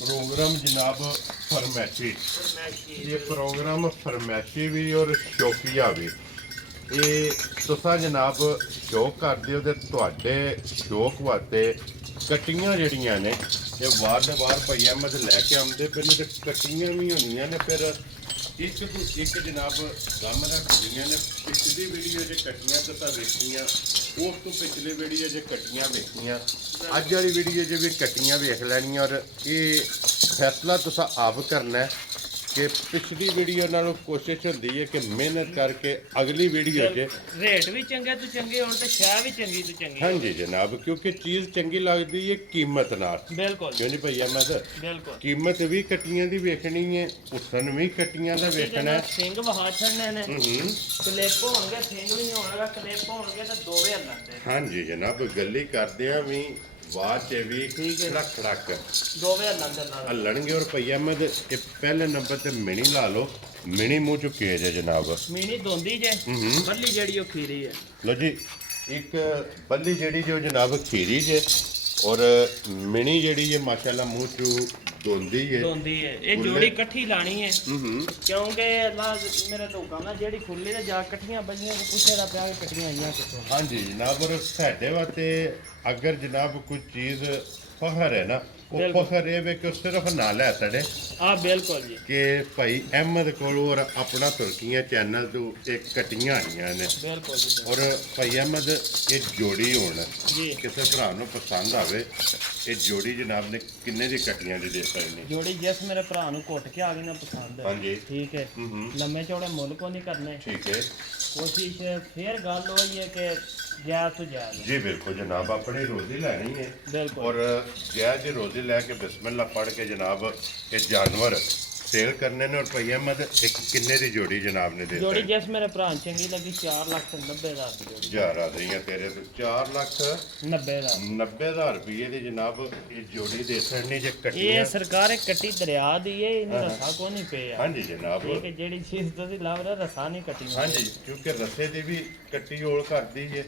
ਪ੍ਰੋਗਰਾਮ ਜਨਾਬ ਫਰਮੈਸ਼ੀ ਇਹ ਪ੍ਰੋਗਰਾਮ ਫਰਮੈਸ਼ੀ ਵੀ ਔਰ ਸ਼ੌਕੀਆ ਵੀ ਇਹ ਤੁਸੀਂ ਜਨਾਬ ਸ਼ੌਕ ਕਰਦੇ ਹੋ ਤੇ ਤੁਹਾਡੇ ਸ਼ੌਕ ਵਾਸਤੇ ਕਟੀਆਂ ਜਿਹੜੀਆਂ ਨੇ ਇਹ ਵਾਰ ਦੇ ਵਾਰ ਭਾਈ ਅਹਿਮਦ ਲੈ ਕੇ ਆਉਂਦੇ ਪਏ ਨੇ ਤੇ ਕਟੀਆਂ ਵੀ ਹੋਣੀਆਂ ਨੇ ਫਿਰ ਇੱਕ ਤੋਂ ਇੱਕ ਜਨਾਬ ਗਮ ਰੱਖਦੀਆਂ ਨੇ ਪਿਛਲੀ ਵੀਡੀਓ 'ਚ ਕਟੀਆਂ ਤੁਸੀਂ ਵੇਖੀਆਂ ਉਸ ਤੋਂ ਪਿਛਲੇ ਵੀਡੀਓ 'ਚ ਕਟੀਆਂ ਵੇਖੀਆਂ ਅੱਜ ਵਾਲੀ ਵੀਡੀਓ 'ਚ ਵੀ ਕਟੀਆਂ ਵੇਖ ਲੈਣੀਆਂ ਔਰ ਇਹ ਫੈਸਲਾ ਤੁਸੀਂ ਆਪ ਕਰਨਾ ਹੈ ਕਿ ਪਿਛਲੀ ਵੀਡੀਓ ਨਾਲੋਂ ਕੋਸ਼ਿਸ਼ ਹੁੰਦੀ ਹੈ ਕਿ ਮਿਹਨਤ ਕਰਕੇ ਅਗਲੀ ਵੀਡੀਓ 'ਚ ਰੇਟ ਵੀ ਚੰਗੇ ਤੋਂ ਚੰਗੇ ਹੋਣ ਤੇ ਸ਼ੈ ਵੀ ਚੰਗੀ ਤੋਂ ਚੰਗੀ ਹਾਂਜੀ ਜਨਾਬ ਕਿਉਂਕਿ ਚੀਜ਼ ਚੰਗੀ ਲੱਗਦੀ ਹੈ ਕੀਮਤ ਨਾਲ ਬਿਲਕੁਲ ਕਿਉਂ ਨਹੀਂ ਭਈਆ ਮਦ ਬਿਲਕੁਲ ਕੀਮਤ ਵੀ ਕਟੀਆਂ ਦੀ ਵੇਖਣੀ ਹੈ ਹੁਸਨ ਵੀ ਕਟੀਆਂ ਦਾ ਵੇਖਣਾ ਹੈ ਸਿੰਘ ਵਹਾ ਛੱਡਨੇ ਨੇ ਕਲੇਪ ਹੋਣਗੇ ਸਿੰਘ ਵੀ ਨਹੀਂ ਹੋਣਗਾ ਕਲੇਪ ਹੋਣਗੇ ਤਾਂ ਦੋਵੇਂ ਹੱਲਾਂਦੇ ਹਾਂਜੀ ਜਨਾਬ ਗੱਲੀ ਕਰਦੇ ਆ ਵੀ ਬਾਅਦ ਚ ਵੀ ਠੀਕ ਹੈ। ਖੜਕ ਖੜਕ ਦੋਵੇਂ ਹੱਲਾਂਦੇ ਨਾਲ ਹੱਲਣਗੇ ਔਰ ਭਈਆ ਮਦ ਇਹ ਪਹਿਲੇ ਨੰਬਰ ਤੇ ਮਿਣੀ ਲਾ ਲਓ ਮਿਣੀ ਮੂੰਹ ਚੁੱਕੇ ਜੇ ਜਨਾਬ ਮੀਨੀ ਦੋਂਦੀ ਜੇ ਬੱਲੀ ਜਿਹੜੀ ਉਹ ਖੀਰੀ ਹੈ ਲੋ ਜੀ ਇੱਕ ਬੱਲੀ ਜਿਹੜੀ ਜੋ ਜਨਾਬ ਖੀਰੀ ਜੇ ਔਰ ਮਿਣੀ ਜਿਹੜੀ ਜੇ ਮਾਸ਼ਾਅੱਲਾ ਮੂੰਹ ਚੋਂ ਦੋਂਦੀ ਹੈ ਦੋਂਦੀ ਹੈ ਇਹ ਜੋੜੀ ਇਕੱਠੀ ਲਾਣੀ ਹੈ ਕਿਉਂਕਿ ਅੱਲਾ ਮੇਰੇ ਤੋਂ ਕਹਿੰਦਾ ਜਿਹੜੀ ਖੁੱਲੀ ਤੇ ਜਾ ਇਕੱਠੀਆਂ ਬੱਲੀਆਂ ਕੋ ਪੁੱਛੇ ਦਾ ਪਿਆ ਕਿ ਇਕੱਠੀਆਂ ਆਈਆਂ ਕਿੱਥੋਂ ਹਾਂਜੀ ਜਨਾਬ ਔਰ ਸਾਡੇ ਵਾਸਤੇ ਅਗਰ ਜਨਾਬ ਕੋਈ ਚੀਜ਼ ਫਖਰ ਹੈ ਨਾ ਉਹ ਫਖਰ ਇਹ ਵੇ ਕਿ ਸਿਰਫ ਨਾ ਲੈ ਸਾਡੇ ਆ ਬਿਲਕੁਲ ਜੀ ਕਿ ਭਾਈ ਅਹਿਮਦ ਕੋਲੋਂ ਔਰ ਆਪਣਾ ਸੁਰਖੀਆਂ ਚੈਨਲ ਤੋਂ ਇੱਕ ਕਟੀਆਂ ਆਈਆਂ ਨੇ ਬਿਲਕੁਲ ਜੀ ਔਰ ਭਾਈ ਅਹਿਮਦ ਇਹ ਜੋੜੀ ਹੋਣ ਜੀ ਕਿਸੇ ਭਰਾ ਨੂੰ ਪਸੰਦ ਆਵੇ ਇਹ ਜੋੜੀ ਜਨਾਬ ਨੇ ਕਿੰਨੇ ਦੀ ਕਟੀਆਂ ਦੀ ਦੇ ਸਕਣੀ ਜੋੜੀ ਜਿਸ ਮੇਰੇ ਭਰਾ ਨੂੰ ਘੁੱਟ ਕੇ ਆ ਗਈ ਨਾ ਪਸੰਦ ਹਾਂਜੀ ਠੀਕ ਹੈ ਲੰਮੇ ਚੌੜੇ ਮੁੱਲ ਕੋ ਨਹੀਂ ਕਰਨੇ ਠੀਕ ਹੈ ਕੋਸ਼ਿਸ਼ ਫੇਰ ਗੱਲ ਹੋਈ ਹੈ ਕਿ ਜਾਇਜ਼ ਤੋਂ ਜਾਇਜ਼ ਜੀ ਬਿਲਕੁਲ ਜਨਾਬ ਆਪਣੀ ਰੋਜ਼ੀ ਲੈਣੀ ਹੈ ਬਿਲਕੁਲ ਔਰ ਜਾਇਜ਼ ਦੀ ਰੋਜ਼ੀ ਲੈ ਕੇ ਬਿਸਮਿਲ੍ਲਾ ਪੜ੍ਹ ਕੇ ਜਨਾਬ ਇਹ ਜਾਨਵਰ ਸੇਲ ਕਰਨੇ ਨੇ ਔਰ ਭਾਈ ਅਹਿਮਦ ਇੱਕ ਕਿੰਨੇ ਦੀ ਜੋੜੀ ਜਨਾਬ ਨੇ ਦੇ ਜੋੜੀ ਜਿਸ ਮੇਰੇ ਭਰਾ ਨੂੰ ਚੰਗੀ ਲੱਗੀ 4,90,000 ਦੀ ਜੋੜੀ ਜਾ ਰਹੀਆਂ ਤੇਰੇ ਤੋਂ 90,000 4,90,000 ਰੁਪਏ ਦੀ ਜਨਾਬ ਇਹ ਜੋੜੀ ਦੇ ਸਕਣੀ ਜੇ ਇਹ ਕੱਟੀਆਂ ਸਰਕਾਰ ਇੱਕ ਕੱਟੀ ਦਰਿਆ ਦੀ ਹੈ ਇਹਨੂੰ ਰਸਾ ਕੋ ਨਹੀਂ ਪਿਆ ਹਾਂਜੀ ਜਨਾਬ ਠੀਕ ਹੈ ਜਿਹੜੀ ਚੀਜ਼ ਤੁਸੀਂ ਲੱਭ ਰਹੇ ਰਸਾ ਨਹੀਂ ਕੱਟੀ ਹਾਂਜੀ ਕਿਉਂਕਿ ਰਸੇ ਦੀ ਵੀ ਕੱਟੀ ਹੋਲ ਕਰਦੀ ਹੈ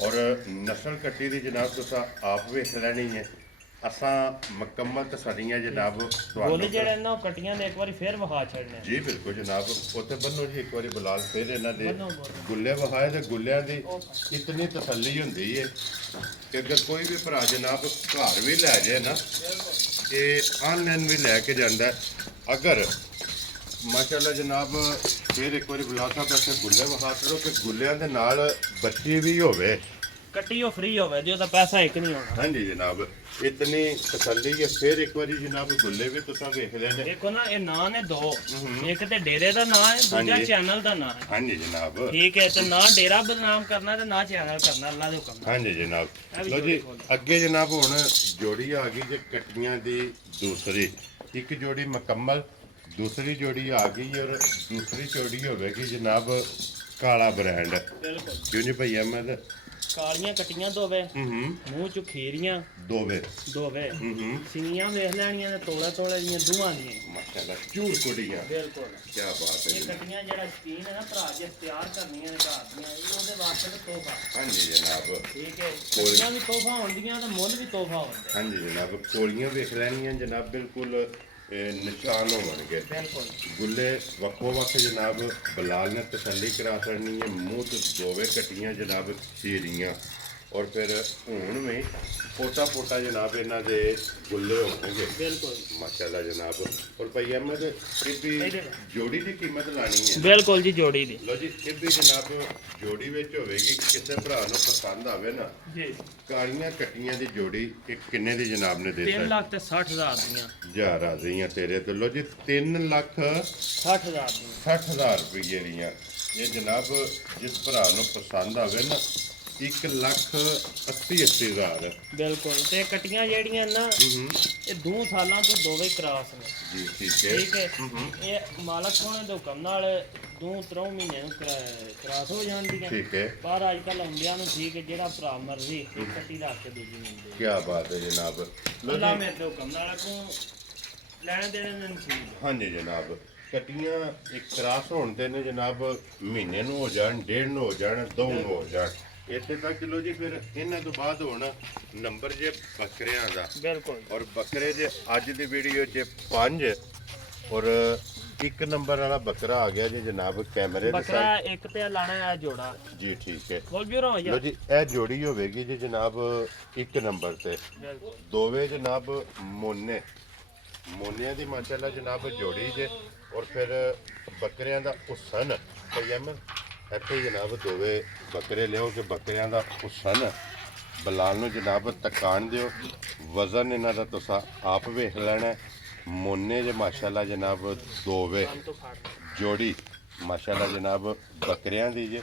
ਔਰ ਨਸਲ ਕੱਟੀ ਦੀ ਜਨਾਬ ਤੁਸੀਂ ਆਪ ਵੇਖ ਲੈਣੀ ਹੈ ਅਸਾਂ ਮੁਕੰਮਲ ਤਸੱਲੀਆਂ ਜਨਾਬ ਬੋਲੀ ਤੁਹਾਨੂੰ ਜਿਹੜੇ ਨਾ ਉਹ ਕੱਟੀਆਂ ਨੇ ਇੱਕ ਵਾਰੀ ਫੇਰ ਵਹਾ ਛੱਡਨੇ ਜੀ ਬਿਲਕੁਲ ਜਨਾਬ ਉੱਥੇ ਬੰਨੋ ਜੀ ਇੱਕ ਵਾਰੀ ਬਲਾਲ ਫੇਰ ਇਹਨਾਂ ਦੇ ਬੰਨੋ, ਬੰਨੋ। ਗੁੱਲੇ ਵਹਾਏ ਤੇ ਗੁੱਲਿਆਂ ਦੀ ਇਤਨੀ ਤਸੱਲੀ ਹੁੰਦੀ ਹੈ ਕਿ ਅਗਰ ਕੋਈ ਵੀ ਭਰਾ ਜਨਾਬ ਘਰ ਵੀ ਲੈ ਜਾਏ ਨਾ ਇਹ ਆਨਲਾਈਨ ਵੀ ਲੈ ਕੇ ਜਾਂਦਾ ਅਗਰ ਮਾਸ਼ਾਅੱਲਾ ਜਨਾਬ ਫੇਰ ਇੱਕ ਵਾਰੀ ਬੁਲਾ ਸਾਹਿਬ ਇੱਥੇ ਗੁੱਲੇ ਵਹਾ ਕਰੋ ਕਿ ਗੁੱਲਿਆਂ ਦੇ ਨਾਲ ਬੱਚੀ ਵੀ ਹੋਵੇ ਕੱਟੀ ਉਹ ਫ੍ਰੀ ਹੋਵੇ ਜੇ ਉਹਦਾ ਪੈਸਾ ਇੱਕ ਨਹੀਂ ਹੋਣਾ ਹਾਂਜੀ ਜਨਾਬ ਇਤਨੀ ਤਸੱਲੀ ਹੈ ਫੇਰ ਇੱਕ ਵਾਰੀ ਜਨਾਬ ਗੁੱਲੇ ਵੀ ਤੁਸੀਂ ਵੇਖ ਲੈਣੇ ਦੇਖੋ ਨਾ ਇਹ ਨਾਂ ਨੇ ਦੋ ਇੱਕ ਤੇ ਡੇਰੇ ਦਾ ਨਾਂ ਹੈ ਦੂਜਾ ਹਾਂਜੀ। ਚੈਨਲ ਦਾ ਨਾਂ ਹੈ ਹਾਂਜੀ ਜਨਾਬ ਠੀਕ ਹੈ ਤੇ ਨਾ ਡੇਰਾ ਬਦਨਾਮ ਕਰਨਾ ਤੇ ਨਾ ਚੈਨਲ ਕਰਨਾ ਅੱਲਾ ਦੇ ਹੁਕਮ ਨਾਲ ਹਾਂਜੀ ਜਨਾਬ ਇਹ ਵੀ ਲੋ ਜੀ ਜੋੜੀ ਖੋਲ। ਅੱਗੇ ਜਨਾਬ ਹੁਣ ਜੋੜੀ ਆ ਗਈ ਜੇ ਕਟੀਆਂ ਦੀ ਦੂਸਰੀ ਇੱਕ ਜੋੜੀ ਮੁਕੰਮਲ ਦੂਸਰੀ ਜੋੜੀ ਆ ਗਈ ਔਰ ਦੂਸਰੀ ਜੋੜੀ ਹੋਵੇਗੀ ਜਨਾਬ ਕਾਲਾ ਬ੍ਰਾਂਡ ਬਿਲਕੁਲ ਕਿਉਂ ਨਹੀਂ ਭਈਆ ਅਹਿਮਦ ਕਾਲੀਆਂ ਕੱਟੀਆਂ ਦੋਵੇ ਮੂੰਹ ਚ ਖੀਰੀਆਂ ਦੋਵੇਂ ਦੋਵੇ ਸਿੰਗੀਆਂ ਵੇਖ ਲੈਣੀਆਂ ਤੇ ਤੋਲੇ ਤੋਲੇ ਦੀਆਂ ਦੋਵਾਂ ਦੀਆਂ ਮਾਸ਼ਾਅੱਲਾ ਚੂਰ ਕੁੜੀਆਂ ਬਿਲਕੁਲ ਕੀ ਬਾਤ ਹੈ ਇਹ ਜੀ। ਕੱਟੀਆਂ ਜਿਹੜਾ ਸ਼ਕੀਨ ਹੈ ਨਾ ਭਰਾ ਜੇ ਤਿਆਰ ਕਰਨੀਆਂ ਨੇ ਘਰ ਦੀਆਂ ਇਹ ਉਹਦੇ ਵਾਸਤੇ ਤਾਂ ਤੋਹਫਾ ਹਾਂਜੀ ਜਨਾਬ ਠੀਕ ਹੈ ਕੱਟੀਆਂ ਵੀ ਤੋਹਫਾ ਹੁੰਦੀਆਂ ਤੇ ਮੁੱਲ ਵੀ ਤੋਹਫਾ ਹੁੰਦਾ ਹਾਂਜੀ ਜਨਾਬ ਕੋਲੀਆਂ ਵੇਖ ਲੈਣੀਆਂ ਜਨਾਬ ਬਿਲਕੁਲ ਨਿਸ਼ਾਨ ਹੋਣਗੇ ਬਿਲਕੁਲ ਗੁੱਲੇ ਵੱਖੋ ਵੱਖ ਜਨਾਬ ਬਲਾਲ ਨੇ ਤਸੱਲੀ ਕਰਾ ਕਰਨੀ ਹੈ ਮੂੰਹ ਤੋਂ ਦੋਵੇਂ ਕਟੀਆਂ ਜਨਾਬ ਸੀਰੀਆਂ ਔਰ ਫਿਰ ਹੁਣ ਵੀ ਪੋਟਾ ਪੋਟਾ ਜਨਾਬ ਇਹਨਾਂ ਦੇ ਗੁੱਲੇ ਹੋਣਗੇ ਬਿਲਕੁਲ ਮਾਸ਼ਾਅੱਲਾ ਜਨਾਬ ਔਰ ਭਾਈ ਅਹਿਮਦ ਇਹ ਵੀ ਜੋੜੀ ਦੀ ਕੀਮਤ ਲਾਣੀ ਹੈ ਬਿਲਕੁਲ ਜੀ ਜੋੜੀ ਦੀ ਲੋ ਜੀ ਇਹ ਵੀ ਜਨਾਬ ਜੋੜੀ ਵਿੱਚ ਹੋਵੇਗੀ ਕਿਸੇ ਭਰਾ ਨੂੰ ਪਸੰਦ ਆਵੇ ਨਾ ਜੀ ਕਾਲੀਆਂ ਕੱਟੀਆਂ ਦੀ ਜੋੜੀ ਇਹ ਕਿੰਨੇ ਦੀ ਜਨਾਬ ਨੇ ਦੇ 3,60,000 ਦੀਆਂ ਜਾ ਰਾਜ਼ੀਆਂ ਤੇਰੇ ਤੋਂ ਲੋ ਜੀ 3,60,000 60,000 ਦੀਆਂ ਰੁਪਏ ਦੀਆਂ ਇਹ ਜਨਾਬ ਜਿਸ ਭਰਾ ਨੂੰ ਪਸੰਦ ਆਵੇ ਨਾ 1,80,000 ਬਿਲਕੁਲ ਤੇ ਕਟੀਆਂ ਜਿਹੜੀਆਂ ਨਾ ਇਹ 2 ਸਾਲਾਂ ਤੋਂ ਦੋਵੇਂ ਕਰਾਸ ਨੇ ਜੀ ਠੀਕ ਹੈ ਠੀਕ ਹੈ ਇਹ ਮਾਲਕ ਹੋਣੇ ਦੇ ਹੁਕਮ ਨਾਲ 2-3 ਮਹੀਨੇ ਨੂੰ ਕਰਾਸ ਹੋ ਜਾਂਦੀਆਂ ਠੀਕ ਹੈ ਪਰ ਅੱਜ ਕੱਲ ਹੁੰਦਿਆਂ ਨੂੰ ਠੀਕ ਹੈ ਜਿਹੜਾ ਭਰਾ ਮਰਜ਼ੀ ਇੱਕ ਕੱਟੀ ਰੱਖ ਕੇ ਦੂਜੀ ਮਿਲਦੀ ਕੀ ਬਾਤ ਹੈ ਜਨਾਬ ਅੱਲਾ ਮੇਰੇ ਦੇ ਹੁਕਮ ਨਾਲ ਕੋ ਲੈਣ ਦੇਣ ਨਸੀਬ ਹਾਂਜੀ ਜਨਾਬ ਕਟੀਆਂ ਇੱਕ ਕਰਾਸ ਹੋਣ ਤੇ ਨੇ ਜਨਾਬ ਮਹੀਨੇ ਨੂੰ ਹੋ ਜਾਣ ਡੇਢ ਨੂੰ ਹੋ ਜਾਣ 2 ਨੂੰ ਹੋ ਜਾਣ ਇੱਥੇ ਤੱਕ ਚਲੋ ਜੀ ਫਿਰ ਇਹਨਾਂ ਤੋਂ ਬਾਅਦ ਹੁਣ ਨੰਬਰ ਜੇ ਬੱਕਰਿਆਂ ਦਾ ਬਿਲਕੁਲ ਔਰ ਬੱਕਰੇ ਜੇ ਅੱਜ ਦੀ ਵੀਡੀਓ 'ਚ 5 ਔਰ 1 ਨੰਬਰ ਵਾਲਾ ਬੱਕਰਾ ਆ ਗਿਆ ਜੀ ਜਨਾਬ ਕੈਮਰੇ ਦੇ ਬੱਕਰਾ ਇੱਕ ਤੇ ਲਾਣਾ ਹੈ ਜੋੜਾ ਜੀ ਠੀਕ ਹੈ ਬੋਲ ਵੀ ਰੋ ਲੋ ਯਾਰ ਜੀ ਇਹ ਜੋੜੀ ਹੋਵੇਗੀ ਜੀ ਜਨਾਬ 1 ਨੰਬਰ ਤੇ ਬਿਲਕੁਲ ਦੋਵੇਂ ਜਨਾਬ ਮੋਨਿਆਂ ਦੀ ਮਾਸ਼ਾਅੱਲਾ ਜਨਾਬ ਜੋੜੀ ਜੇ ਔਰ ਫਿਰ ਬੱਕਰਿਆਂ ਦਾ ਹੁਸਨ ਪਈਮ ਇੱਥੇ ਜਨਾਬ ਦੋਵੇਂ ਬੱਕਰੇ ਲਿਓ ਕਿ ਬੱਕਰਿਆਂ ਦਾ ਹੁਸਨ ਬਲਾਲ ਨੂੰ ਜਨਾਬ ਤਕਾਣ ਦਿਓ ਵਜ਼ਨ ਇਹਨਾਂ ਦਾ ਤੁਸੀਂ ਆਪ ਵੇਖ ਲੈਣਾ ਮੋਨੇ ਜੇ ਮਾਸ਼ਾਅੱਲਾ ਜਨਾਬ ਦੋਵੇਂ ਤੋਂ ਫੜ ਜੋੜੀ ਮਾਸ਼ਾਅੱਲਾ ਜਨਾਬ ਬੱਕਰਿਆਂ ਦੀ ਜੇ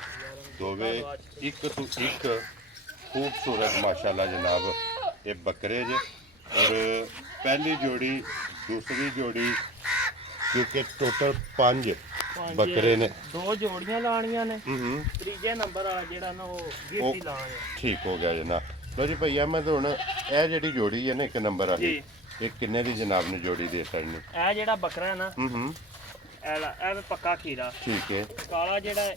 ਦੋਵੇਂ ਇੱਕ ਤੋਂ ਇੱਕ ਖੂਬਸੂਰਤ ਮਾਸ਼ਾਅੱਲਾ ਜਨਾਬ ਇਹ ਬੱਕਰੇ ਜੇ ਔਰ ਪਹਿਲੀ ਜੋੜੀ ਦੂਸਰੀ ਜੋੜੀ ਕਿਉਂਕਿ ਟੋਟਲ 5 ਬੱਕਰੇ ਨੇ 2 ਜੋੜੀਆਂ ਲਾਣੀਆਂ ਨੇ ਤੀਜੇ ਨੰਬਰ ਵਾਲਾ ਜਿਹੜਾ ਨਾ ਉਹ ਗਿਫਟ ਹੀ ਲਾਣਾ ਠੀਕ ਹੋ ਗਿਆ ਜਨਾਬ ਲੋ ਜੀ ਭਈਆ ਮੈਂ ਤਾਂ ਹੁਣ ਇਹ ਜਿਹੜੀ ਜੋੜੀ ਹੈ ਨਾ 1 ਨੰਬਰ ਵਾਲੀ ਇਹ ਕਿੰਨੇ ਦੀ ਜਨਾਬ ਨੇ ਜੋੜੀ ਦੇ ਸਕਣੀ ਇਹ ਜਿਹੜਾ ਬੱਕਰਾ ਹੈ ਨਾ ਇਹ ਪੱਕਾ ਖੀਰਾ ਠੀਕ ਹੈ ਕਾਲਾ ਜਿਹੜਾ ਹੈ,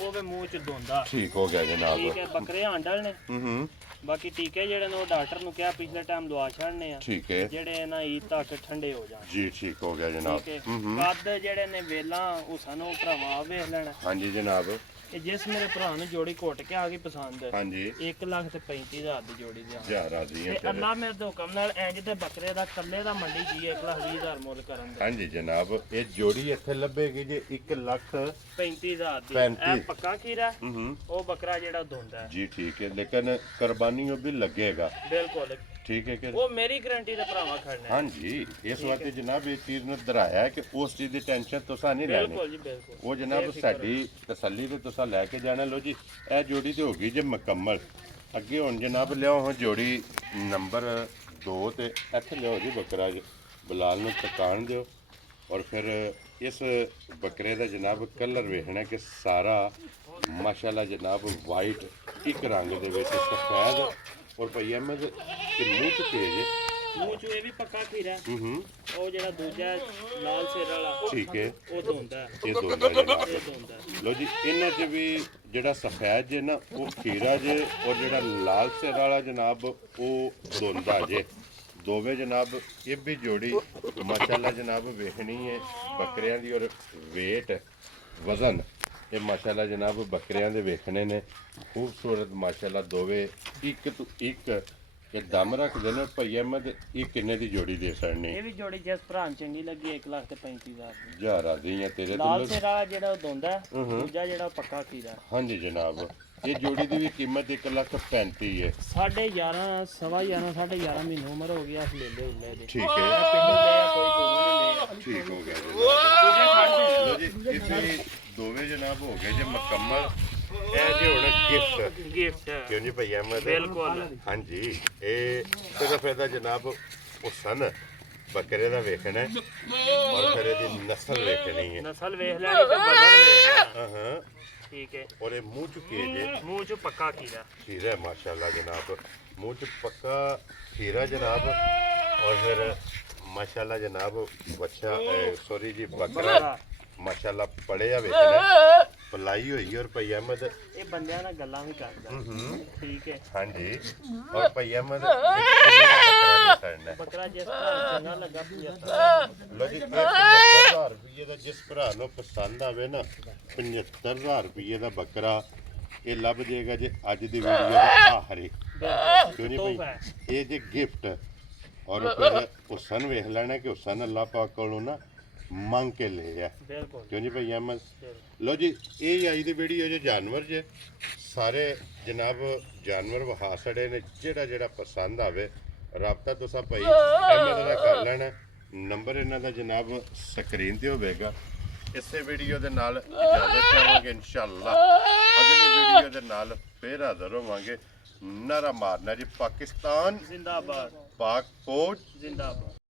ਉਹ ਵੀ ਮੂੰਹ ਚ ਧੁੰਦਾ ਠੀਕ ਹੋ ਗਿਆ ਜਨਾਬ ਠੀਕ ਹੈ ਬੱਕਰੇ ਆਂਡਲ ਨੇ ਬਾਕੀ ਟੀਕੇ ਜਿਹੜੇ ਨੇ ਉਹ ਡਾਕਟਰ ਨੂੰ ਕਿਹਾ ਪਿਛਲੇ ਟਾਈਮ ਲਵਾ ਛੱਡਨੇ ਆ ਠੀਕ ਹੈ ਜਿਹੜੇ ਨਾ ਈਦ ਤੱਕ ਠੰਡੇ ਹੋ ਜਾਣ ਜੀ ਠੀਕ ਹੋ ਗਿਆ ਜਨਾਬ ਠੀਕ ਹੈ ਕੱਦ ਜਿਹੜੇ ਨੇ ਵੇਲਾਂ ਉਹ ਸਾਨੂੰ ਭਰਾਵਾ ਵੇਖ ਲੈਣਾ ਹਾਂਜੀ ਜਨਾਬ ਇਹ ਜਿਸ ਮੇਰੇ ਭਰਾ ਨੂੰ ਜੋੜੀ ਘੁੱਟ ਕੇ ਆ ਗਈ ਪਸੰਦ ਹਾਂਜੀ 1,35,000 ਦੀ ਜੋੜੀ ਦੀ ਜਾ ਰਾਜ਼ੀ ਹੈ ਤੇ ਅੱਲਾ ਮੇਰੇ ਦੇ ਹੁਕਮ ਨਾਲ ਇੰਜ ਤੇ ਬੱਕਰੇ ਦਾ ਕੱਲੇ ਦਾ ਮੰਡੀ ਜੀ 1,20,000 ਮੁੱਲ ਕਰਨ ਦਾ ਹਾਂਜੀ ਜਨਾਬ ਇਹ ਜੋੜੀ ਇੱਥੇ ਲੱਭੇਗੀ ਜੀ 1,35,000 ਦੀ ਇਹ ਪੱਕਾ ਖੀਰਾ ਉਹ ਬੱਕਰਾ ਜਿਹੜਾ ਧੁੰਦਾ ਹੈ ਜੀ ਠੀਕ ਹੈ ਲੇਕਿਨ ਕੁਰਬਾਨੀ ਉਹ ਵੀ ਲੱਗੇਗਾ ਬਿਲਕੁਲ ਠੀਕ ਹੈ ਕਿ ਉਹ ਮੇਰੀ ਗਾਰੰਟੀ ਦਾ ਭਰਾਵਾ ਖੜਨਾ ਹੈ ਹਾਂਜੀ ਇਸ ਵਾਸਤੇ ਜਨਾਬ ਇਹ ਚੀਜ਼ ਨੂੰ ਦਰਾਇਆ ਕਿ ਉਸ ਚੀਜ਼ ਦੀ ਟੈਨਸ਼ਨ ਤੁਸੀਂ ਨਹੀਂ ਲੈਣੀ ਬਿਲਕੁਲ ਜੀ ਬਿਲਕੁਲ ਉਹ ਜਨਾਬ ਸਾਡੀ ਤਸੱਲੀ ਤੇ ਤੁਸੀਂ ਲੈ ਕੇ ਜਾਣਾ ਲੋ ਜੀ ਇਹ ਜੋੜੀ ਤੇ ਹੋ ਗਈ ਜੇ ਮੁਕੰਮਲ ਅੱਗੇ ਹੁਣ ਜਨਾਬ ਲਿਆਓ ਹੁਣ ਜੋੜੀ ਨੰਬਰ 2 ਤੇ ਇੱਥੇ ਲਿਆਓ ਜੀ ਬੱਕਰਾ ਜੀ ਬਲਾਲ ਨੂੰ ਤਕਾਣ ਦਿਓ ਔਰ ਫਿਰ ਇਸ ਬੱਕਰੇ ਦਾ ਜਨਾਬ ਕਲਰ ਵੇਖਣਾ ਕਿ ਸਾਰਾ ਮਾਸ਼ਾਅੱਲਾ ਜਨਾਬ ਵਾਈਟ ਇੱਕ ਰੰਗ ਦੇ ਵਿੱਚ ਸਫੈਦ ਔਰ ਭਈਆ ਮੈਂ ਕਿ ਮੂੰਹ ਚ ਤੇਜ ਮੂੰਹ ਚ ਇਹ ਵੀ ਪੱਕਾ ਖੀਰਾ ਉਹ ਜਿਹੜਾ ਦੂਜਾ ਲਾਲ ਸਿਰ ਵਾਲਾ ਠੀਕ ਹੈ ਉਹ ਧੁੰਦਾ ਇਹ ਦੋਦਾ ਜਨਾਬ ਇਹ ਧੁੰਦਾ ਲੋ ਜੀ ਇਹਨਾਂ 'ਚ ਵੀ ਜਿਹੜਾ ਸਫੈਦ ਜੇ ਨਾ ਉਹ ਖੀਰਾ ਜੇ ਔਰ ਜਿਹੜਾ ਲਾਲ ਸਿਰ ਵਾਲਾ ਜਨਾਬ ਉਹ ਦੋਂਦਾ ਜੇ ਦੋਵੇਂ ਜਨਾਬ ਇਹ ਵੀ ਜੋੜੀ ਮਾਸ਼ਾਅੱਲਾ ਜਨਾਬ ਵੇਖਣੀ ਹੈ ਬੱਕਰਿਆਂ ਦੀ ਔਰ weight ਵਜ਼ਨ ਇਹ ਮਾਸ਼ਾਅੱਲਾ ਜਨਾਬ ਬੱਕਰਿਆਂ ਦੇ ਵੇਖਣੇ ਨੇ ਖੂਬਸੂਰਤ ਮਾਸ਼ਾਅੱਲਾ ਦੋਵੇਂ ਇੱਕ ਤੋਂ ਇੱਕ ਇਹ ਦਮ ਰੱਖਦੇ ਨੇ ਭਈਆ ਮੈਂ ਤੇ ਇਹ ਕਿੰਨੇ ਦੀ ਜੋੜੀ ਦੇ ਸਕਣੀ ਇਹ ਵੀ ਜੋੜੀ ਜਿਸ ਭਰਾ ਨੂੰ ਚੰਗੀ ਲੱਗੀ 1,35,000 ਦੀ ਜਾ ਰਾਜ਼ੀ ਆ ਤੇਰੇ ਲਾਲ ਤੋਂ ਸਿਰ ਵਾਲਾ ਜਿਹੜਾ ਉਹ ਧੁੰਦਾ ਦੂਜਾ ਜਿਹੜਾ ਉਹ ਪੱਕਾ ਖੀਰਾ ਹਾਂਜੀ ਜਨਾਬ ਇਹ ਜੋੜੀ ਦੀ ਵੀ ਕੀਮਤ 1,35,000 ਹੈ 11.5 ਸਵਾ 11 11.5 ਮਹੀਨੇ ਉਮਰ ਹੋ ਗਈ ਅਸ ਲੈਂਦੇ ਉੱਲੇ ਦੇ ਠੀਕ ਹੈ ਪਿੰਡੋਂ ਲੈ ਆ ਕੋਈ ਦੂਰੋਂ ਨਹੀਂ ਲਿਆ ਠੀਕ ਹੋ ਗਿਆ ਲੋ ਜੀ ਇਹ ਦੋਵੇਂ ਜਨਾਬ ਹੋ ਗਏ ਜੇ ਮੁਕੰਮਲ ਇਹ ਜੇ ਹੁਣ ਗਿਫਟ ਕਿਉਂ ਜੀ ਭਈਆ ਮੈਂ ਬਿਲਕੁਲ ਹਾਂਜੀ ਇਹ ਸਿਰਫ ਇਹਦਾ ਜਨਾਬ ਹੁਸਨ ਬੱਕਰੇ ਦਾ ਵੇਖਣਾ ਹੈ ਔਰ ਫਿਰ ਇਹਦੀ ਨਸਲ ਵੇਖਣੀ ਹੈ ਨਸਲ ਵੇਖ ਲੈਣੀ ਤੇ ਬਦਲ ਵੇਖਣਾ ਹਾਂ ਠੀਕ ਹੈ ਔਰ ਇਹ ਮੂੰਹ ਚੁੱਕੇ ਜੇ ਮੂੰਹ ਚ ਪੱਕਾ ਖੀਰਾ ਖੀਰਾ ਹੈ ਮਾਸ਼ਾਅੱਲਾ ਜਨਾਬ ਮੂੰਹ ਚ ਪੱਕਾ ਖੀਰਾ ਜਨਾਬ ਔਰ ਫਿਰ ਮਾਸ਼ਾਅੱਲਾ ਜਨਾਬ ਬੱਚਾ ਸੌਰੀ ਜੀ ਬੱਕਰਾ ਮਾਸ਼ਾਅੱਲਾ ਪੜਿਆ ਵੇਖਣਾ ਪਲਾਈ ਹੋਈ ਔਰ ਭਈ ਅਹਿਮਦ ਇਹ ਬੰਦਿਆਂ ਨਾਲ ਗੱਲਾਂ ਵੀ ਕਰਦਾ ਠੀਕ ਹੈ ਹਾਂਜੀ ਔਰ ਭਈ ਅਹਿਮਦ ਬੱਕਰਾ ਜਿਸ ਤਰ੍ਹਾਂ ਚੰਗਾ ਲੱਗਾ ਲੋ ਜੀ 75,000 ਰੁਪਏ ਦਾ ਜਿਸ ਭਰਾ ਨੂੰ ਪਸੰਦ ਆਵੇ ਨਾ 75,000 ਰੁਪਏ ਦਾ ਬੱਕਰਾ ਇਹ ਲੱਭ ਜਾਏਗਾ ਜੇ ਅੱਜ ਦੀ ਵੀਡੀਓ ਦਾ ਆਖਰੀ ਕਿਉਂ ਨਹੀਂ ਭਾਈ ਇਹ ਜੇ ਗਿਫਟ ਔਰ ਫਿਰ ਹੁਸਨ ਵੇਖ ਲੈਣਾ ਕਿ ਹੁਸਨ ਅੱਲਾਹ ਪਾਕ ਕੋਲੋਂ ਨਾ ਮੰਗ ਕੇ ਲਿਆ ਕਿਉਂ ਜੀ ਭਾਈ ਅਹਿਮਦ ਲੋ ਜੀ ਇਹ ਆਈ ਦੀ ਵੀਡੀਓ ਜੇ ਜਾਨਵਰ ਜੇ ਸਾਰੇ ਜਨਾਬ ਜਾਨਵਰ ਵਹਾ ਛੜੇ ਨੇ ਜਿਹੜਾ ਪਸੰਦ ਆਵੇ ਰਾਬਤਾ ਤੁਸੀਂ ਭਾਈ ਅਹਿਮਦ ਨਾਲ ਕਰ ਲੈਣਾ ਨੰਬਰ ਇਹਨਾਂ ਦਾ ਜਨਾਬ ਸਕਰੀਨ ਤੇ ਹੋਵੇਗਾ ਇਸੇ ਵੀਡੀਓ ਦੇ ਨਾਲ ਇਜਾਜ਼ਤ ਚਾਹਾਂਗੇ ਇਨਸ਼ਾਅੱਲਾ ਅਗਲੀ ਵੀਡੀਓ ਦੇ ਨਾਲ ਫੇਰ ਹਾਜ਼ਰ ਹੋਵਾਂਗੇ। ਨਾਰਾ ਮਾਰਨਾ ਜੀ ਪਾਕਿਸਤਾਨ ਜ਼ਿੰਦਾਬਾਦ, ਪਾਕ ਫੌਜ ਜ਼ਿੰਦਾਬਾਦ।